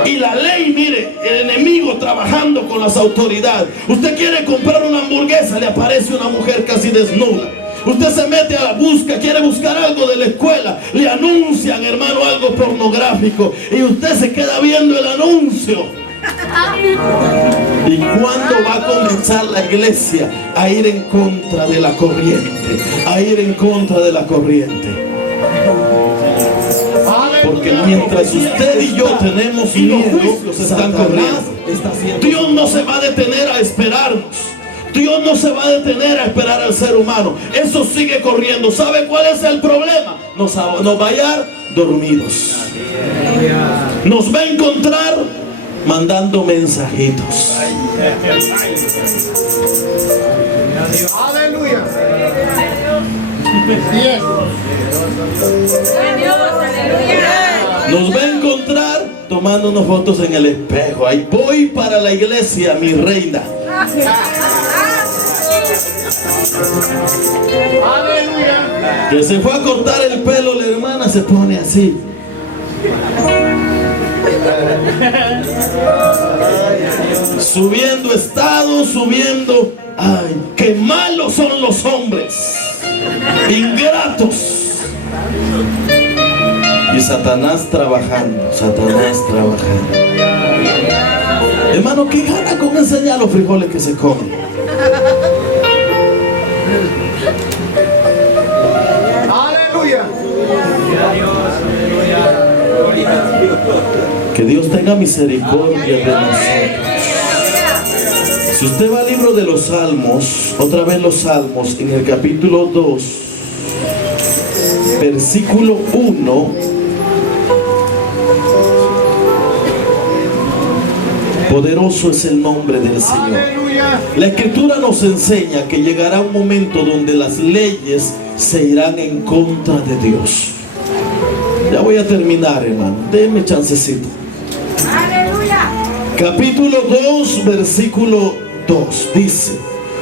Y la ley, mire, el enemigo trabajando con las autoridades. Usted quiere comprar una hamburguesa, le aparece una mujer casi desnuda. Usted se mete a la busca, quiere buscar algo de la escuela, le anuncian, hermano, algo pornográfico y usted se queda viendo el anuncio. ¿Y cuándo va a comenzar la iglesia a ir en contra de la corriente? A ir en contra de la corriente. Porque mientras usted y yo tenemos miedo, se están corriendo. Dios no se va a detener a esperarnos. Dios no se va a detener a esperar al ser humano. Eso sigue corriendo. ¿Sabe cuál es el problema? Nos va a hallar dormidos. Nos va a encontrar mandando mensajitos. Aleluya. Nos va a encontrar tomándonos fotos en el espejo. Ahí voy para la iglesia, mi reina. Aleluya. Que se fue a cortar el pelo, la hermana se pone así. Subiendo estados, subiendo. Ay, qué malos son los hombres, ingratos. Y Satanás trabajando. Hermano, ¿qué gana con enseñar los frijoles que se comen? Aleluya. Que Dios tenga misericordia de nosotros. Si usted va al libro de los Salmos, otra vez los Salmos, en el capítulo 2, versículo 1, poderoso es el nombre del Señor. La Escritura nos enseña que llegará un momento donde las leyes se irán en contra de Dios. Ya voy a terminar, hermano. Déme chancecito. Aleluya. Capítulo 2, versículo 2 dice,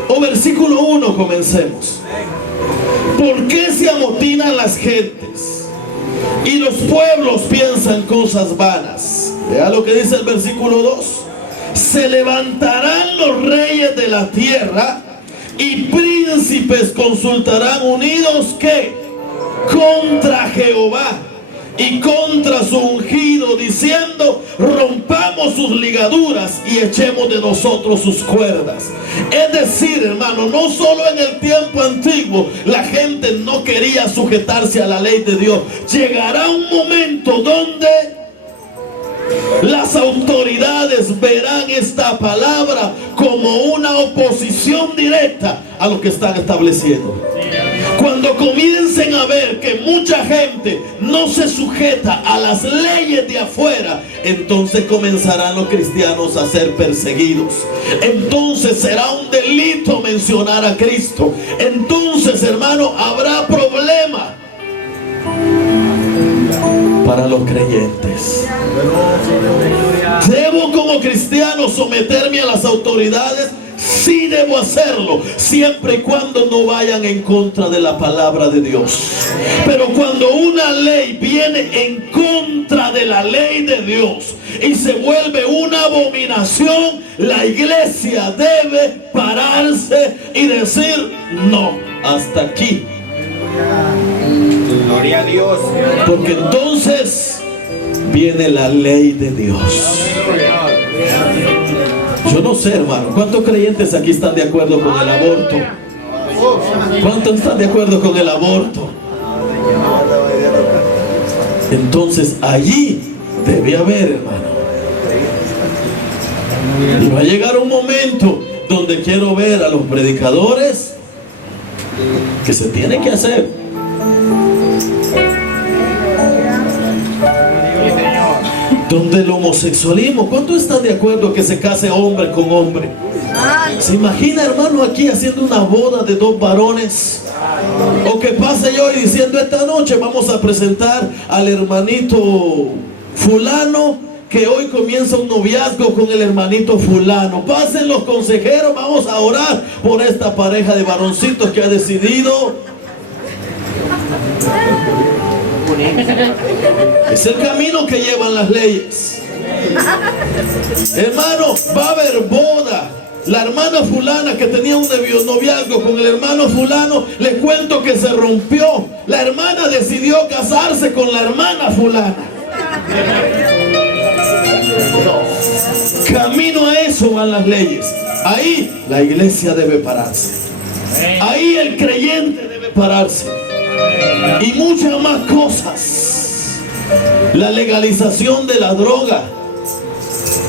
o versículo 1, comencemos. ¿Por qué se amotinan las gentes y los pueblos piensan cosas vanas? Vea lo que dice el versículo 2. Se levantarán los reyes de la tierra y príncipes consultarán unidos ¿qué? Contra Jehová y contra su ungido, diciendo: rompamos sus ligaduras y echemos de nosotros sus cuerdas. Es decir, hermano, no solo en el tiempo antiguo la gente no quería sujetarse a la ley de Dios. Llegará un momento donde las autoridades verán esta palabra como una oposición directa a lo que están estableciendo. Cuando comiencen a ver que mucha gente no se sujeta a las leyes de afuera, entonces comenzarán los cristianos a ser perseguidos. Entonces será un delito mencionar a Cristo. Entonces, hermano, habrá problema para los creyentes. ¿Debo como cristiano someterme a las autoridades? Sí, debo hacerlo, siempre y cuando no vayan en contra de la palabra de Dios. Pero cuando una ley viene en contra de la ley de Dios y se vuelve una abominación, la iglesia debe pararse y decir: no, hasta aquí. Gloria a Dios. Porque entonces viene la ley de Dios. Yo no sé, hermano, ¿cuántos creyentes aquí están de acuerdo con el aborto? ¿Cuántos están de acuerdo con el aborto? Entonces allí debe haber, hermano. Y va a llegar un momento donde quiero ver a los predicadores que se tiene que hacer. Donde el homosexualismo, ¿cuántos están de acuerdo que se case hombre con hombre? ¿Se imagina, hermano, aquí haciendo una boda de dos varones? O que pase yo y diciendo: esta noche vamos a presentar al hermanito fulano, que hoy comienza un noviazgo con el hermanito fulano. Pasen los consejeros, vamos a orar por esta pareja de varoncitos que ha decidido. Es el camino que llevan las leyes. Hermano, va a haber boda. La hermana fulana que tenía un noviazgo con el hermano fulano, le cuento que se rompió. La hermana decidió casarse con la hermana fulana. Camino a eso van las leyes. Ahí la iglesia debe pararse. Ahí el creyente debe pararse. Y muchas más cosas. La legalización de la droga.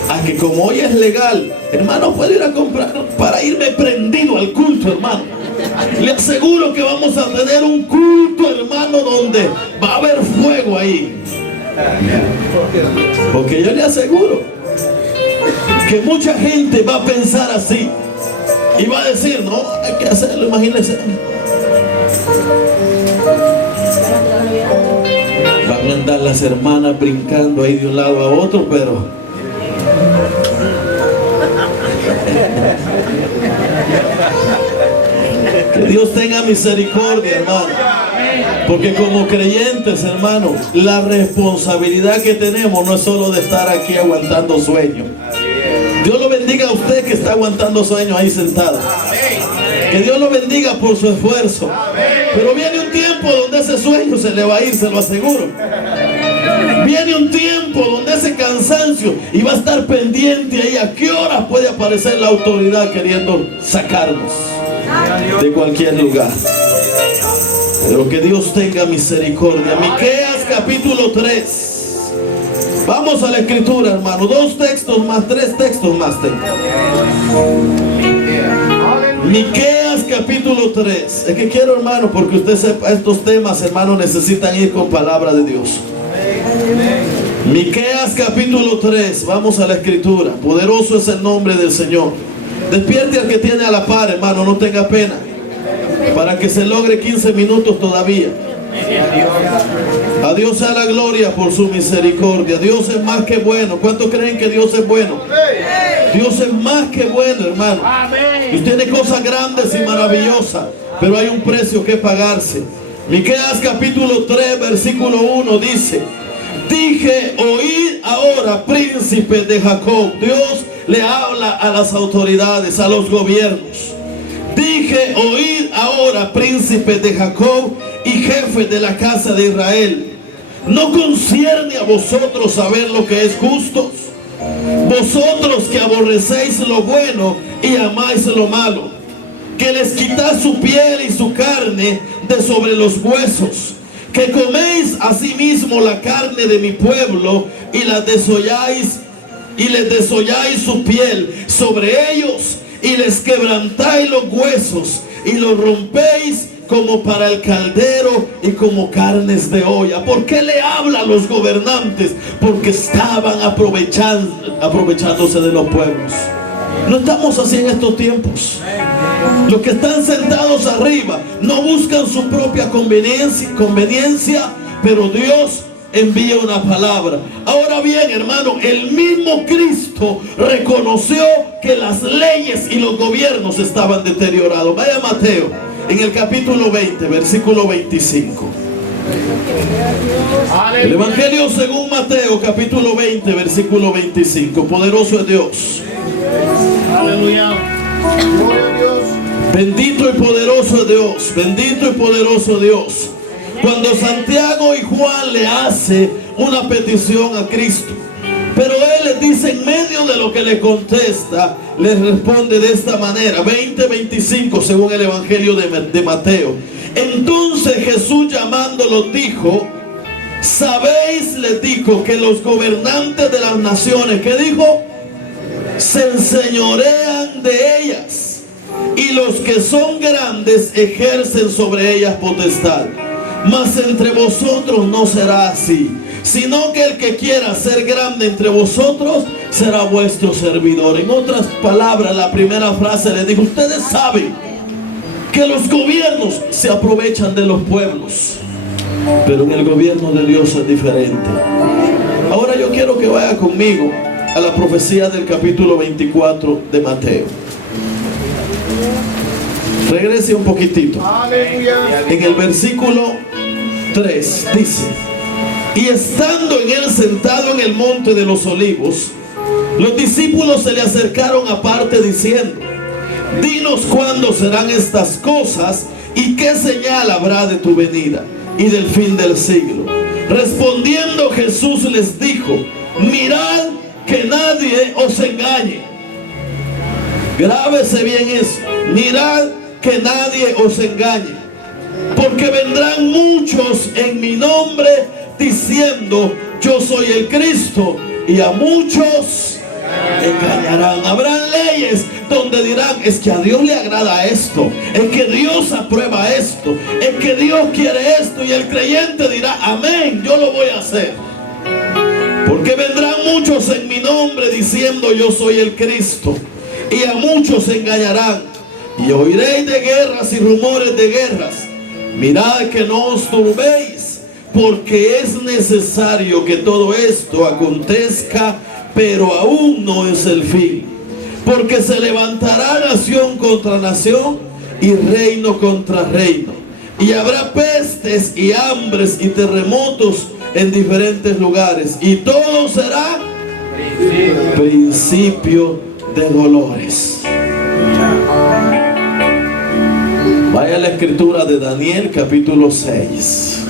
A que como hoy es legal, hermano, puedo ir a comprar para irme prendido al culto, hermano. Le aseguro que vamos a tener un culto, hermano, donde va a haber fuego ahí. Porque yo le aseguro que mucha gente va a pensar así y va a decir: no, hay que hacerlo, imagínense. Van a andar las hermanas brincando ahí de un lado a otro, pero que Dios tenga misericordia, hermano. Porque como creyentes, hermano, la responsabilidad que tenemos no es solo de estar aquí aguantando sueño. Dios lo bendiga a usted que está aguantando sueños ahí sentado. Que Dios lo bendiga por su esfuerzo. Pero viene un tiempo donde ese sueño se le va a ir, se lo aseguro. Viene un tiempo donde ese cansancio, y va a estar pendiente ahí a qué horas puede aparecer la autoridad queriendo sacarnos de cualquier lugar. Pero que Dios tenga misericordia. Miqueas capítulo 3. Vamos a la escritura, hermano. 2 textos más, 3 textos más tengo. Miqueas capítulo 3. Es que quiero, hermano, porque usted sepa estos temas, hermano, necesitan ir con palabra de Dios. Miqueas capítulo 3. Vamos a la escritura. Poderoso es el nombre del Señor. Despierte al que tiene a la par, hermano, no tenga pena, para que se logre 15 minutos todavía. A Dios sea la gloria por su misericordia. Dios es más que bueno. ¿Cuántos creen que Dios es bueno? Dios es más que bueno, hermano. Y tiene cosas grandes y maravillosas, pero hay un precio que pagarse. Miqueas capítulo 3 versículo 1 dice: dije, oíd ahora, príncipes de Jacob. Dios le habla a las autoridades, a los gobiernos. Dije, oíd ahora, príncipes de Jacob y jefes de la casa de Israel. ¿No concierne a vosotros saber lo que es justo? Vosotros que aborrecéis lo bueno y amáis lo malo, que les quitáis su piel y su carne de sobre los huesos, que coméis asimismo la carne de mi pueblo y la desolláis, y les desolláis su piel sobre ellos, y les quebrantáis los huesos y los rompéis como para el caldero y como carnes de olla. ¿Por qué le habla a los gobernantes? Porque estaban aprovechándose de los pueblos. No estamos así en estos tiempos. Los que están sentados arriba no buscan su propia conveniencia, pero Dios envía una palabra. Ahora bien, hermano, el mismo Cristo reconoció que las leyes y los gobiernos estaban deteriorados. Vaya a Mateo, en el capítulo 20, versículo 25. El Evangelio según Mateo, capítulo 20, versículo 25. Poderoso es Dios. Aleluya. Gloria a Dios. Bendito y poderoso es Dios. Bendito y poderoso Dios. Cuando Santiago y Juan le hace una petición a Cristo, pero él les dice, en medio de lo que le contesta, les responde de esta manera, 20:25 según el Evangelio de Mateo. Entonces Jesús llamándolos dijo, sabéis, les dijo, que los gobernantes de las naciones, ¿qué dijo? Se enseñorean de ellas, y los que son grandes ejercen sobre ellas potestad. Mas entre vosotros no será así, sino que el que quiera ser grande entre vosotros será vuestro servidor. En otras palabras, la primera frase le dijo, ustedes saben que los gobiernos se aprovechan de los pueblos, pero en el gobierno de Dios es diferente. Ahora yo quiero que vaya conmigo a la profecía del capítulo 24 de Mateo. Regrese un poquitito. Aleluya. En el versículo 3 dice, y estando en él sentado en el monte de los olivos, los discípulos se le acercaron aparte diciendo, dinos cuándo serán estas cosas y qué señal habrá de tu venida y del fin del siglo. Respondiendo Jesús les dijo, mirad que nadie os engañe. Grábese bien eso. Mirad que nadie os engañe, porque vendrán muchos en mi nombre diciendo, yo soy el Cristo, y a muchos engañarán. Habrán leyes donde dirán, es que a Dios le agrada esto, es que Dios aprueba esto, es que Dios quiere esto, y el creyente dirá, amén, yo lo voy a hacer. Porque vendrán muchos en mi nombre diciendo, yo soy el Cristo, y a muchos engañarán. Y oiréis de guerras y rumores de guerras. Mirad que no os turbéis, porque es necesario que todo esto acontezca, pero aún no es el fin. Porque se levantará nación contra nación y reino contra reino. Y habrá pestes y hambres y terremotos en diferentes lugares. Y todo será principio de dolores. Vaya a la escritura de Daniel capítulo 6.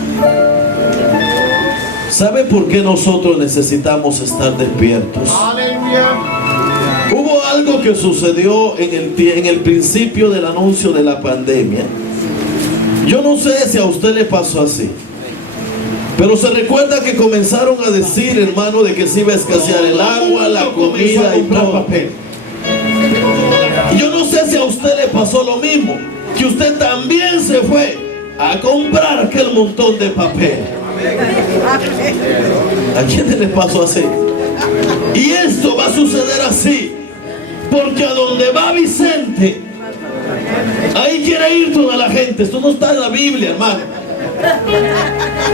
¿Sabe por qué nosotros necesitamos estar despiertos? Aleluya. Hubo algo que sucedió en el principio del anuncio de la pandemia. Yo no sé si a usted le pasó así, pero se recuerda que comenzaron a decir, hermano, de que se iba a escasear el agua, la comida y todo. Y yo no sé si a usted le pasó lo mismo, que usted también se fue a comprar aquel montón de papel. ¿A quién le pasó así? Y esto va a suceder así, porque a donde va Vicente, ahí quiere ir toda la gente. Esto no está en la Biblia, hermano.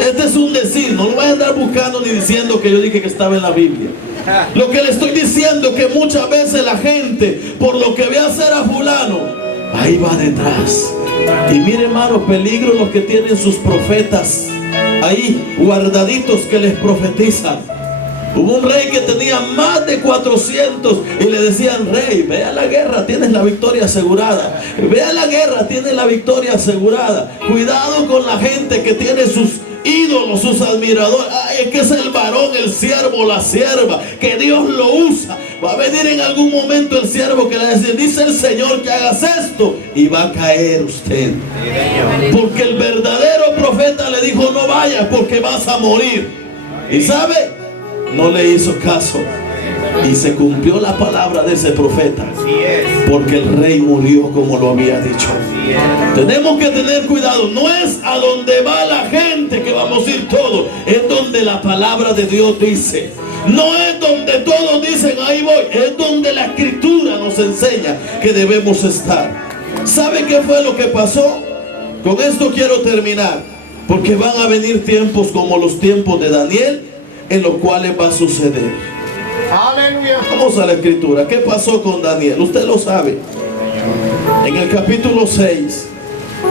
Este es un decir, no lo vayan a andar buscando ni diciendo que yo dije que estaba en la Biblia. Lo que le estoy diciendo es que muchas veces la gente, por lo que ve hacer a fulano, ahí va detrás. Y mire, hermano, peligro los que tienen sus profetas ahí guardaditos que les profetizan. Hubo un rey que tenía más de 400 y le decían: rey, ve a la guerra, tienes la victoria asegurada. Ve a la guerra, tienes la victoria asegurada. Cuidado con la gente que tiene sus ídolos, sus admiradores. Ay, es que es el varón, el siervo, la sierva, que Dios lo usa. Va a venir en algún momento el siervo que le va a decir: dice el Señor que hagas esto, y va a caer usted. Porque el verdadero profeta le dijo: no vayas porque vas a morir. Y sabe, no le hizo caso, y se cumplió la palabra de ese profeta, porque el rey murió como lo había dicho. Tenemos que tener cuidado. No es a donde va la gente que vamos a ir todos, es donde la palabra de Dios dice. No es donde todos dicen ahí voy, es donde la escritura nos enseña que debemos estar. ¿Sabe qué fue lo que pasó? Con esto quiero terminar, porque van a venir tiempos como los tiempos de Daniel, en los cuales va a suceder. Aleluya. Vamos a la escritura. ¿Qué pasó con Daniel? Usted lo sabe. En el capítulo 6.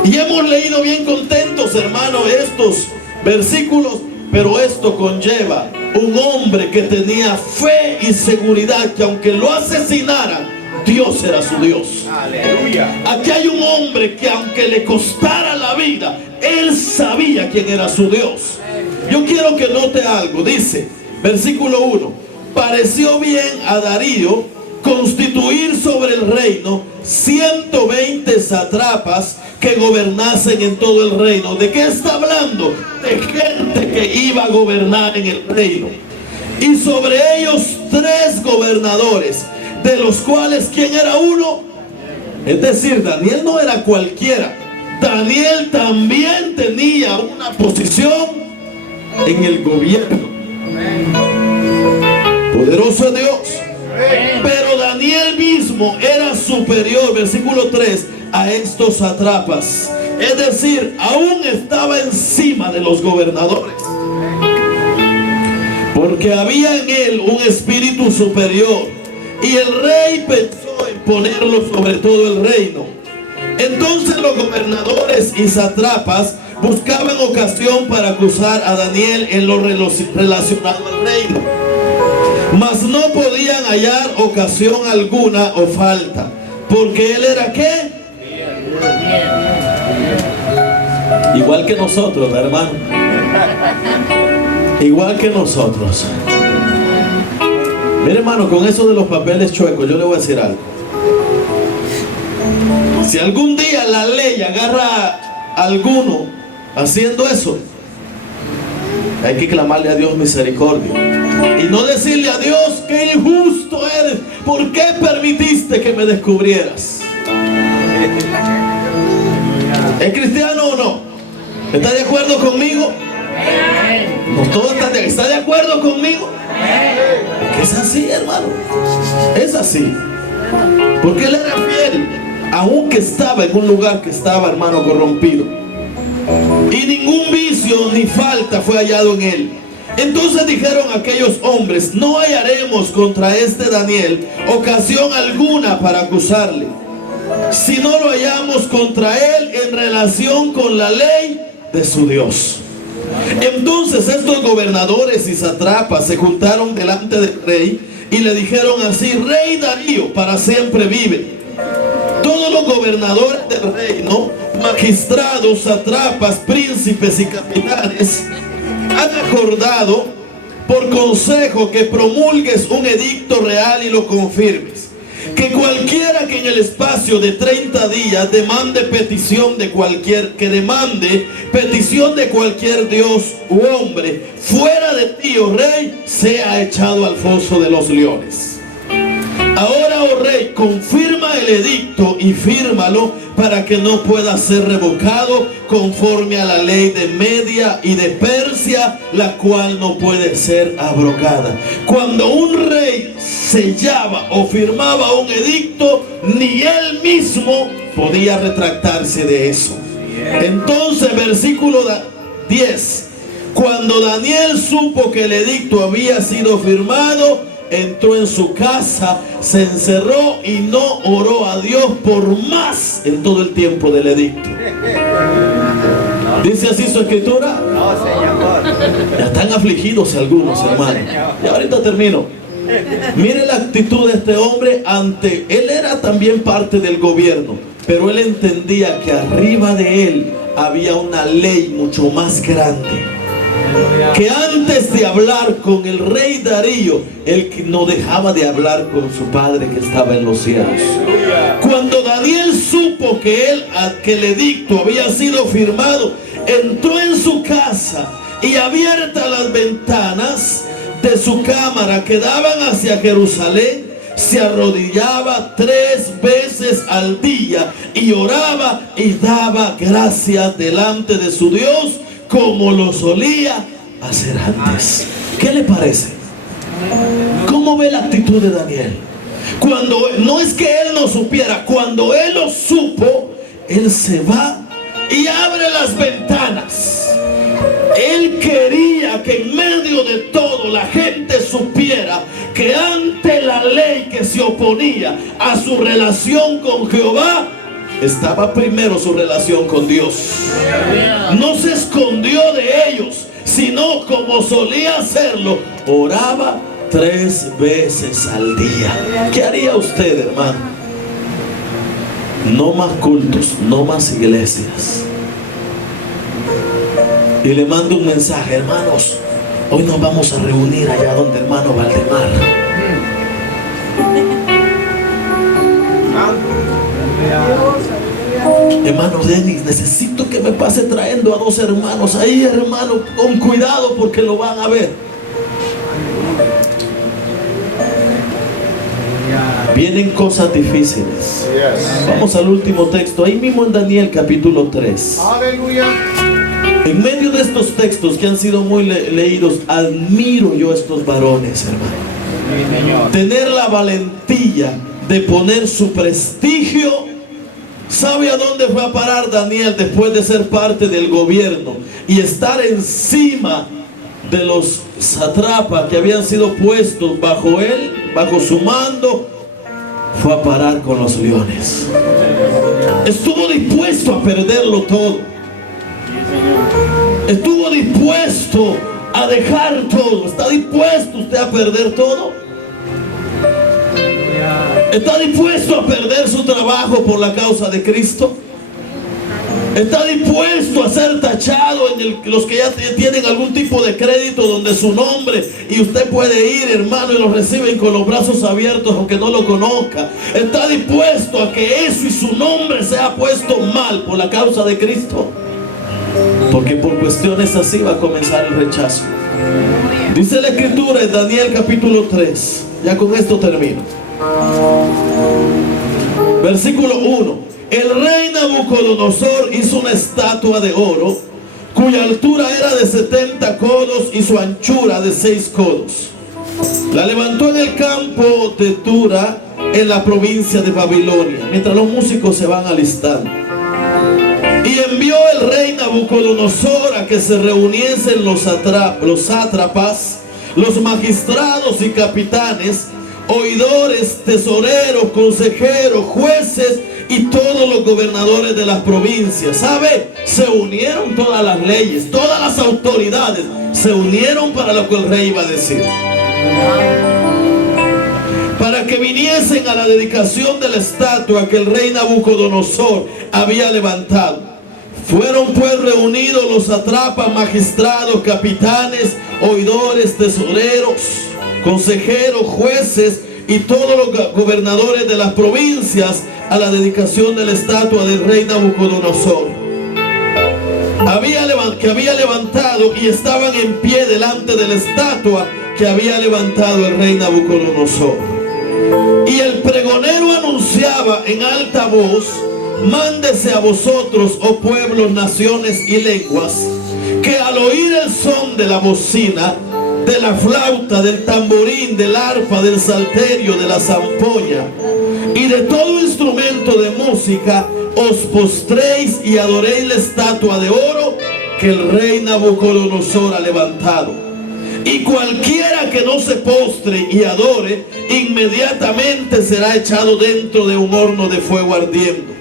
Y hemos leído bien contentos, hermano, estos versículos. Pero esto conlleva un hombre que tenía fe y seguridad que aunque lo asesinaran, Dios era su Dios. Aleluya. Aquí hay un hombre que aunque le costara la vida, él sabía quién era su Dios. Yo quiero que note algo. Dice, versículo 1: pareció bien a Darío constituir sobre el reino 120 sátrapas que gobernasen en todo el reino. ¿De qué está hablando? De gente que iba a gobernar en el reino. Y sobre ellos 3 gobernadores, de los cuales, ¿quién era uno? Es decir, Daniel no era cualquiera. Daniel también tenía una posición en el gobierno. Poderoso Dios. Pero Daniel mismo era superior, versículo 3, a estos sátrapas. Es decir, aún estaba encima de los gobernadores, porque había en él un espíritu superior, y el rey pensó en ponerlo sobre todo el reino. Entonces los gobernadores y sátrapas buscaban ocasión para acusar a Daniel en lo relacionado al reino, mas no podían hallar ocasión alguna o falta, porque él era ¿qué? Igual que nosotros, hermano. Igual que nosotros. Mire, hermano, con eso de los papeles chuecos, yo le voy a decir algo. Si algún día la ley agarra a alguno haciendo eso, hay que clamarle a Dios misericordia y no decirle a Dios: qué injusto eres, ¿por qué permitiste que me descubrieras? ¿Es cristiano o no? ¿Está de acuerdo conmigo? No, todos están ¿está de acuerdo conmigo? Porque es así, hermano. Es así. Porque él era fiel, aunque estaba en un lugar que estaba, hermano, corrompido, y ningún vicio ni falta fue hallado en él. Entonces dijeron aquellos hombres: no hallaremos contra este Daniel ocasión alguna para acusarle, si no lo hallamos contra él en relación con la ley de su Dios. Entonces estos gobernadores y sátrapas se juntaron delante del rey y le dijeron así: rey Darío, para siempre vive. Todos los gobernadores del reino, magistrados, sátrapas, príncipes y capitanes, han acordado por consejo que promulgues un edicto real y lo confirmes, que cualquiera que en el espacio de 30 días demande petición de cualquier Dios u hombre fuera de ti, oh rey, sea echado al foso de los leones. Ahora, oh rey, confirma el edicto y fírmalo para que no pueda ser revocado conforme a la ley de Media y de Persia, la cual no puede ser abrogada. Cuando un rey sellaba o firmaba un edicto, ni él mismo podía retractarse de eso. Entonces, versículo 10: cuando Daniel supo que el edicto había sido firmado, entró en su casa, se encerró y no oró a Dios por más en todo el tiempo del edicto. ¿Dice así su escritura? No, Señor. Ya están afligidos algunos, hermanos. Y ahorita termino. Mire la actitud de este hombre ante... Él era también parte del gobierno, pero él entendía que arriba de él había una ley mucho más grande. Que antes de hablar con el rey Darío, él no dejaba de hablar con su padre que estaba en los cielos. Cuando Daniel supo que el edicto había sido firmado, entró en su casa y abiertas las ventanas de su cámara que daban hacia Jerusalén, se arrodillaba 3 veces al día y oraba y daba gracias delante de su Dios como lo solía hacer antes. ¿Qué le parece? ¿Cómo ve la actitud de Daniel? Cuando no es que él no supiera, cuando él lo supo, él se va y abre las ventanas. Él quería que en medio de todo la gente supiera que ante la ley que se oponía a su relación con Jehová, estaba primero su relación con Dios. No se escondió de ellos, sino como solía hacerlo, oraba 3 veces al día. ¿Qué haría usted, hermano? No más cultos, no más iglesias. Y le mando un mensaje: hermanos, hoy nos vamos a reunir allá donde hermano Valdemar. Hermano Denis, necesito que me pase trayendo a 2 hermanos ahí, hermano, con cuidado porque lo van a ver. Vienen cosas difíciles. Vamos al último texto, ahí mismo en Daniel capítulo 3. Aleluya. En medio de estos textos que han sido muy leídos, admiro yo a estos varones, hermano. Tener la valentía de poner su prestigio. ¿Sabe a dónde fue a parar Daniel después de ser parte del gobierno y estar encima de los sátrapas que habían sido puestos bajo él, bajo su mando? Fue a parar con los leones. Estuvo dispuesto a perderlo todo. Estuvo dispuesto a dejar todo. ¿Está dispuesto usted a perder todo? ¿Está dispuesto a perder su trabajo por la causa de Cristo? ¿Está dispuesto a ser tachado en los que ya tienen algún tipo de crédito donde su nombre, y usted puede ir, hermano, y lo reciben con los brazos abiertos aunque no lo conozca? ¿Está dispuesto a que eso y su nombre sea puesto mal por la causa de Cristo? Porque por cuestiones así va a comenzar el rechazo. Dice la escritura en Daniel capítulo 3, ya con esto termino. Versículo 1. El rey Nabucodonosor hizo una estatua de oro cuya altura era de 70 codos y su anchura de 6 codos. La levantó en el campo de Dura, en la provincia de Babilonia, mientras los músicos se van alistando. Y envió el rey Nabucodonosor a que se reuniesen los sátrapas, los magistrados y capitanes, oidores, tesoreros, consejeros, jueces y todos los gobernadores de las provincias. ¿Sabe? Se unieron todas las leyes, todas las autoridades se unieron para lo que el rey iba a decir, para que viniesen a la dedicación de la estatua que el rey Nabucodonosor había levantado. Fueron pues reunidos los sátrapas, magistrados, capitanes, oidores, tesoreros, consejeros, jueces y todos los gobernadores de las provincias a la dedicación de la estatua del rey Nabucodonosor, que había levantado, y estaban en pie delante de la estatua que había levantado el rey Nabucodonosor. Y el pregonero anunciaba en alta voz: mándese a vosotros, oh pueblos, naciones y lenguas, que al oír el son de la bocina, de la flauta, del tamborín, del arpa, del salterio, de la zampoña y de todo instrumento de música, os postréis y adoréis la estatua de oro que el rey Nabucodonosor ha levantado. Y cualquiera que no se postre y adore, inmediatamente será echado dentro de un horno de fuego ardiendo.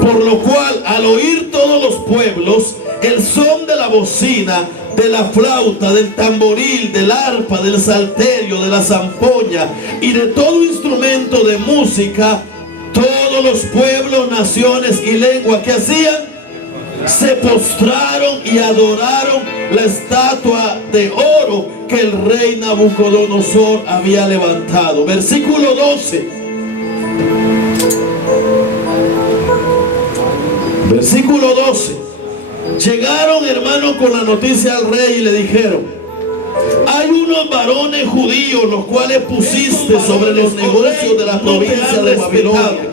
Por lo cual, al oír todos los pueblos, el son de la bocina, de la flauta, del tamboril, del arpa, del salterio, de la zampoña y de todo instrumento de música, todos los pueblos, naciones y lenguas que hacían, se postraron y adoraron la estatua de oro que el rey Nabucodonosor había levantado. Versículo 12. Versículo 12. Llegaron, hermanos, con la noticia al rey y le dijeron: hay unos varones judíos los cuales pusiste sobre los negocios de la provincia de Babilonia.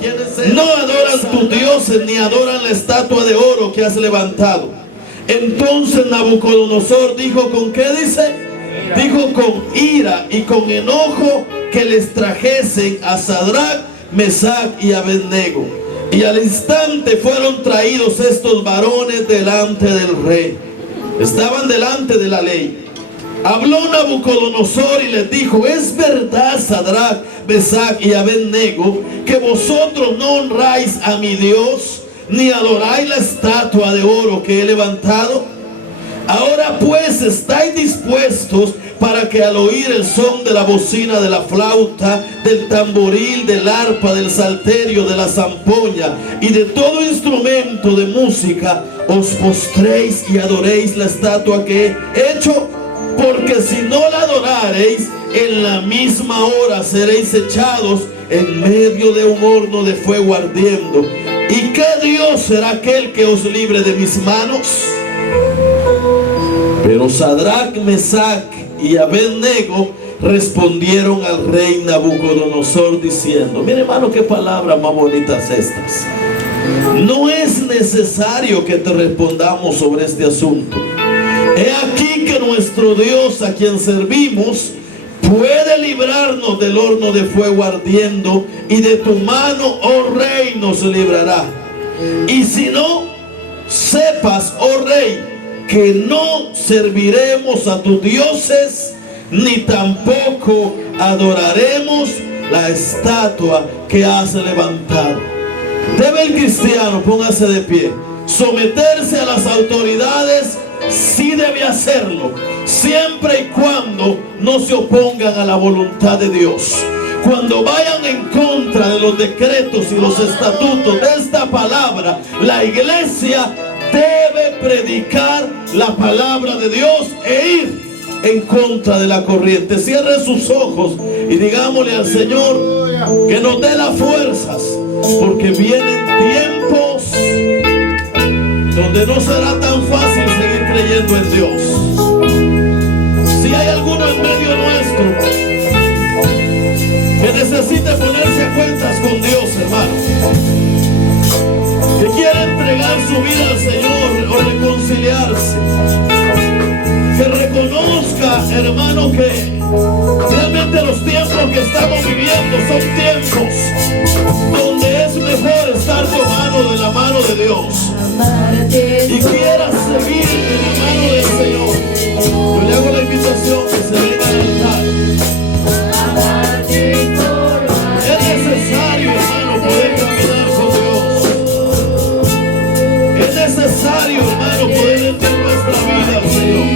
No adoran tus dioses ni adoran la estatua de oro que has levantado. Entonces Nabucodonosor dijo: ¿con qué dice? Dijo: con ira y con enojo, que les trajesen a Sadrach, Mesach y Abednego. Y al instante fueron traídos estos varones delante del rey. Estaban delante de la ley. Habló Nabucodonosor y les dijo: es verdad, Sadrach, Mesach y Abednego, que vosotros no honráis a mi Dios, ni adoráis la estatua de oro que he levantado. Ahora pues estáis dispuestos para que al oír el son de la bocina, de la flauta, del tamboril, del arpa, del salterio, de la zampoña y de todo instrumento de música, os postréis y adoréis la estatua que he hecho. Porque si no la adorareis, en la misma hora seréis echados en medio de un horno de fuego ardiendo. ¿Y qué Dios será aquel que os libre de mis manos? Pero Sadrach, Mesach y Abednego respondieron al rey Nabucodonosor diciendo: mire, hermano, qué palabras más bonitas estas. No es necesario que te respondamos sobre este asunto. He aquí que nuestro Dios, a quien servimos, puede librarnos del horno de fuego ardiendo, y de tu mano, oh rey, nos librará. Y si no, sepas, oh rey, que no serviremos a tus dioses, ni tampoco adoraremos la estatua que has levantado. Debe el cristiano, póngase de pie, someterse a las autoridades. Sí debe hacerlo, siempre y cuando no se opongan a la voluntad de Dios. Cuando vayan en contra de los decretos y los estatutos de esta palabra, la iglesia debe predicar la palabra de Dios e ir en contra de la corriente. Cierre sus ojos y digámosle al Señor que nos dé las fuerzas, porque vienen tiempos donde no será tan fácil seguir creyendo en Dios. Si hay alguno en medio nuestro que necesite ponerse a cuentas con Dios, hermano, que quiere entregar su vida al Señor o reconciliarse, que reconozca, hermano, que realmente los tiempos que estamos viviendo son tiempos donde es mejor estar tomado de la mano de Dios, y quiera seguir en la mano del Señor, yo le hago la invitación que se venga al altar. Es necesario, hermano, poder caminar con Dios. Es necesario, hermano, poder entregar nuestra vida al Señor.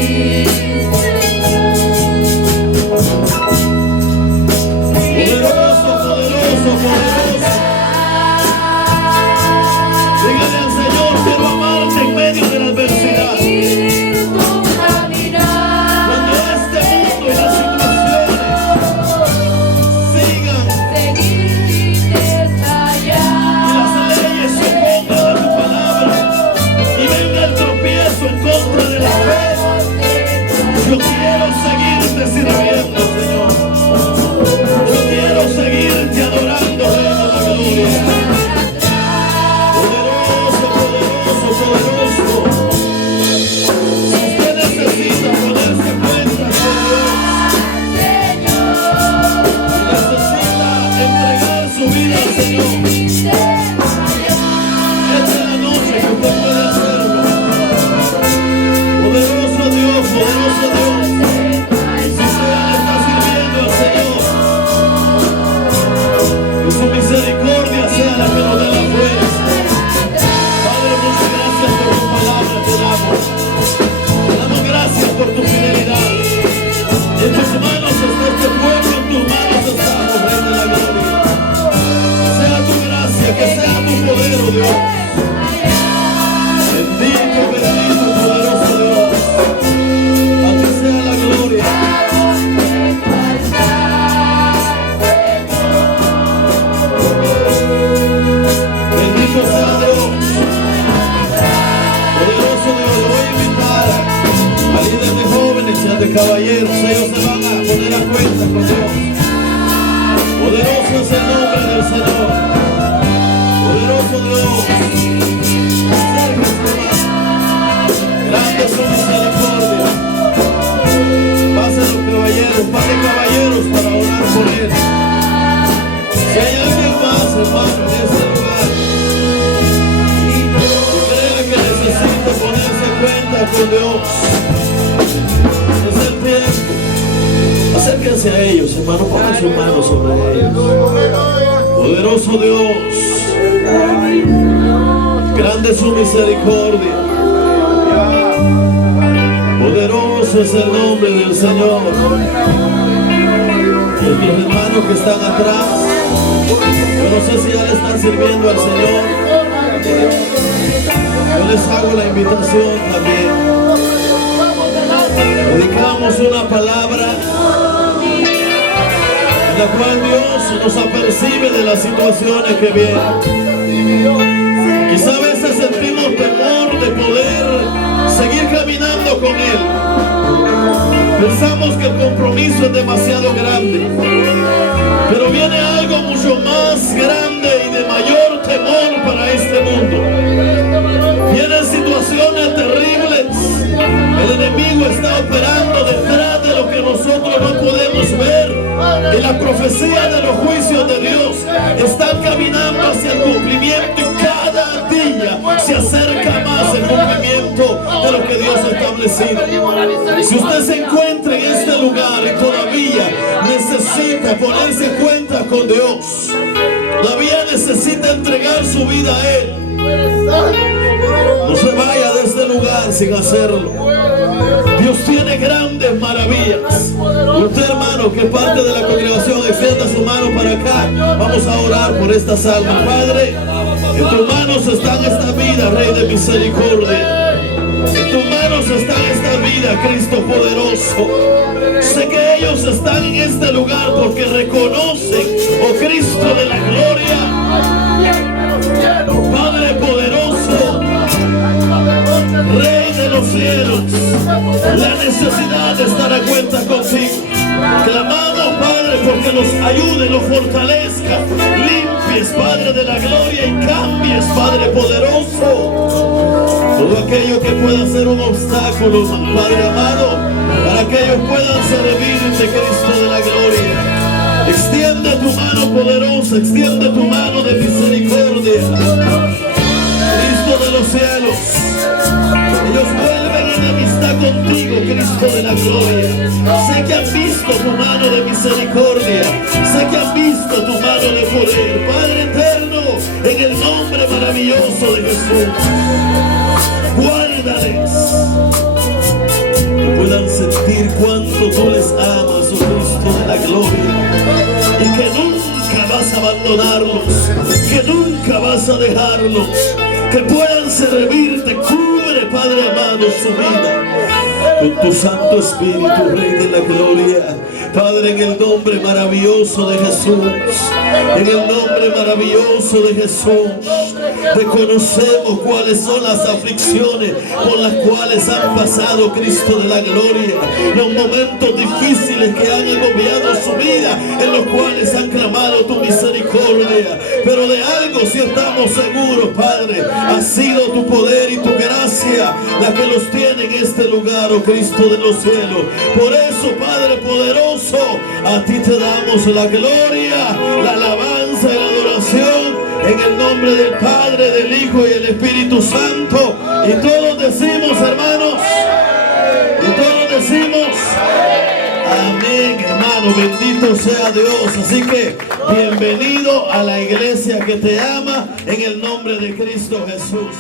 Poderoso, poderoso, poderoso. Dígale al Señor: quiero amarte en medio de la adversidad. Cuando este mundo y las situaciones sigan y las leyes se opongan a tu palabra y venga el tropiezo en contra de la fe, yo quiero seguirte sirviendo, Señor. Yo quiero seguirte adorando, Rey de la gloria. Poderoso, poderoso, poderoso. Si usted necesita ponerse a cuentas con Dios, necesita entregar su vida al Señor, esta es la noche que usted puede hacerlo. Poderoso Dios, poderoso Dios. Si usted le está sirviendo al Señor, que su misericordia sea la que nos dé la fuerza. Padre, muchas gracias por tu palabra, te damos. hermano en este lugar que crea que necesita ponerse en cuenta con Dios. Es el tiempo. Acérquense a ellos, hermano, pongan sus manos sobre ellos. Poderoso Dios, grande es su misericordia. Poderoso es el nombre del Señor. Los hermanos que están atrás, yo no sé si ya le están sirviendo al Señor. Yo les hago la invitación también. Predicamos una palabra en la cual Dios nos apercibe de las situaciones que vienen. Quizá a veces sentimos temor de poder seguir caminando con Él. Pensamos que el compromiso es demasiado grande, pero viene algo mucho más grande y de mayor temor para este mundo. Vienen situaciones terribles. El enemigo está operando detrás de lo que nosotros no podemos ver. Y la profecía de los juicios de Dios están caminando hacia el cumplimiento, y cada día se acerca más el cumplimiento de lo que Dios ha establecido. Si usted se encuentra en este lugar y todavía necesita ponerse en cuenta con Dios, todavía necesita entregar su vida a Él, no se vaya de este lugar sin hacerlo. Dios tiene grandes maravillas. Usted, hermano, que parte de la congregación, extienda su mano para acá. Vamos a orar por estas almas. Padre, en tus manos está esta vida, Rey de misericordia. En tus manos está esta vida, Cristo poderoso. Sé que ellos están en este lugar porque reconocen, oh Cristo de la gloria, Padre poderoso, Rey de los cielos, la necesidad de estar a cuenta contigo. Clamamos, Padre, porque los ayude, los fortalezca, limpies, Padre de la gloria, y cambies, Padre poderoso, todo aquello que pueda ser un obstáculo, Padre amado, para que ellos puedan servirte, Cristo de la gloria. Extiende tu mano poderosa, extiende tu mano de misericordia, Cristo de los cielos. Ellos vuelven en amistad contigo, Cristo de la gloria. Sé que han visto tu mano de misericordia, sé que han visto tu mano de poder, Padre eterno, en el nombre maravilloso de Jesús. Guárdales, que puedan sentir cuánto tú les amas, oh Cristo de la gloria, y que nunca vas a abandonarlos, que nunca vas a dejarlos, que puedan servirte. Cubre, Padre amado, su vida con tu Santo Espíritu, Rey de la gloria. Padre, en el nombre maravilloso de Jesús, en el nombre maravilloso de Jesús, reconocemos cuáles son las aflicciones por las cuales han pasado, Cristo de la gloria, los momentos difíciles que han agobiado su vida, en los cuales han clamado tu misericordia. Pero de algo sí estamos seguros, Padre, ha sido tu poder y tu gracia la que los tiene en este lugar, oh Cristo de los cielos. Por eso, Padre poderoso, a ti te damos la gloria, la alabanza y la adoración, en el nombre del Padre, del Hijo y del Espíritu Santo. Y todos decimos, hermanos, y todos decimos amén, hermano, bendito sea Dios. Así que bienvenido a la iglesia que te ama, en el nombre de Cristo Jesús.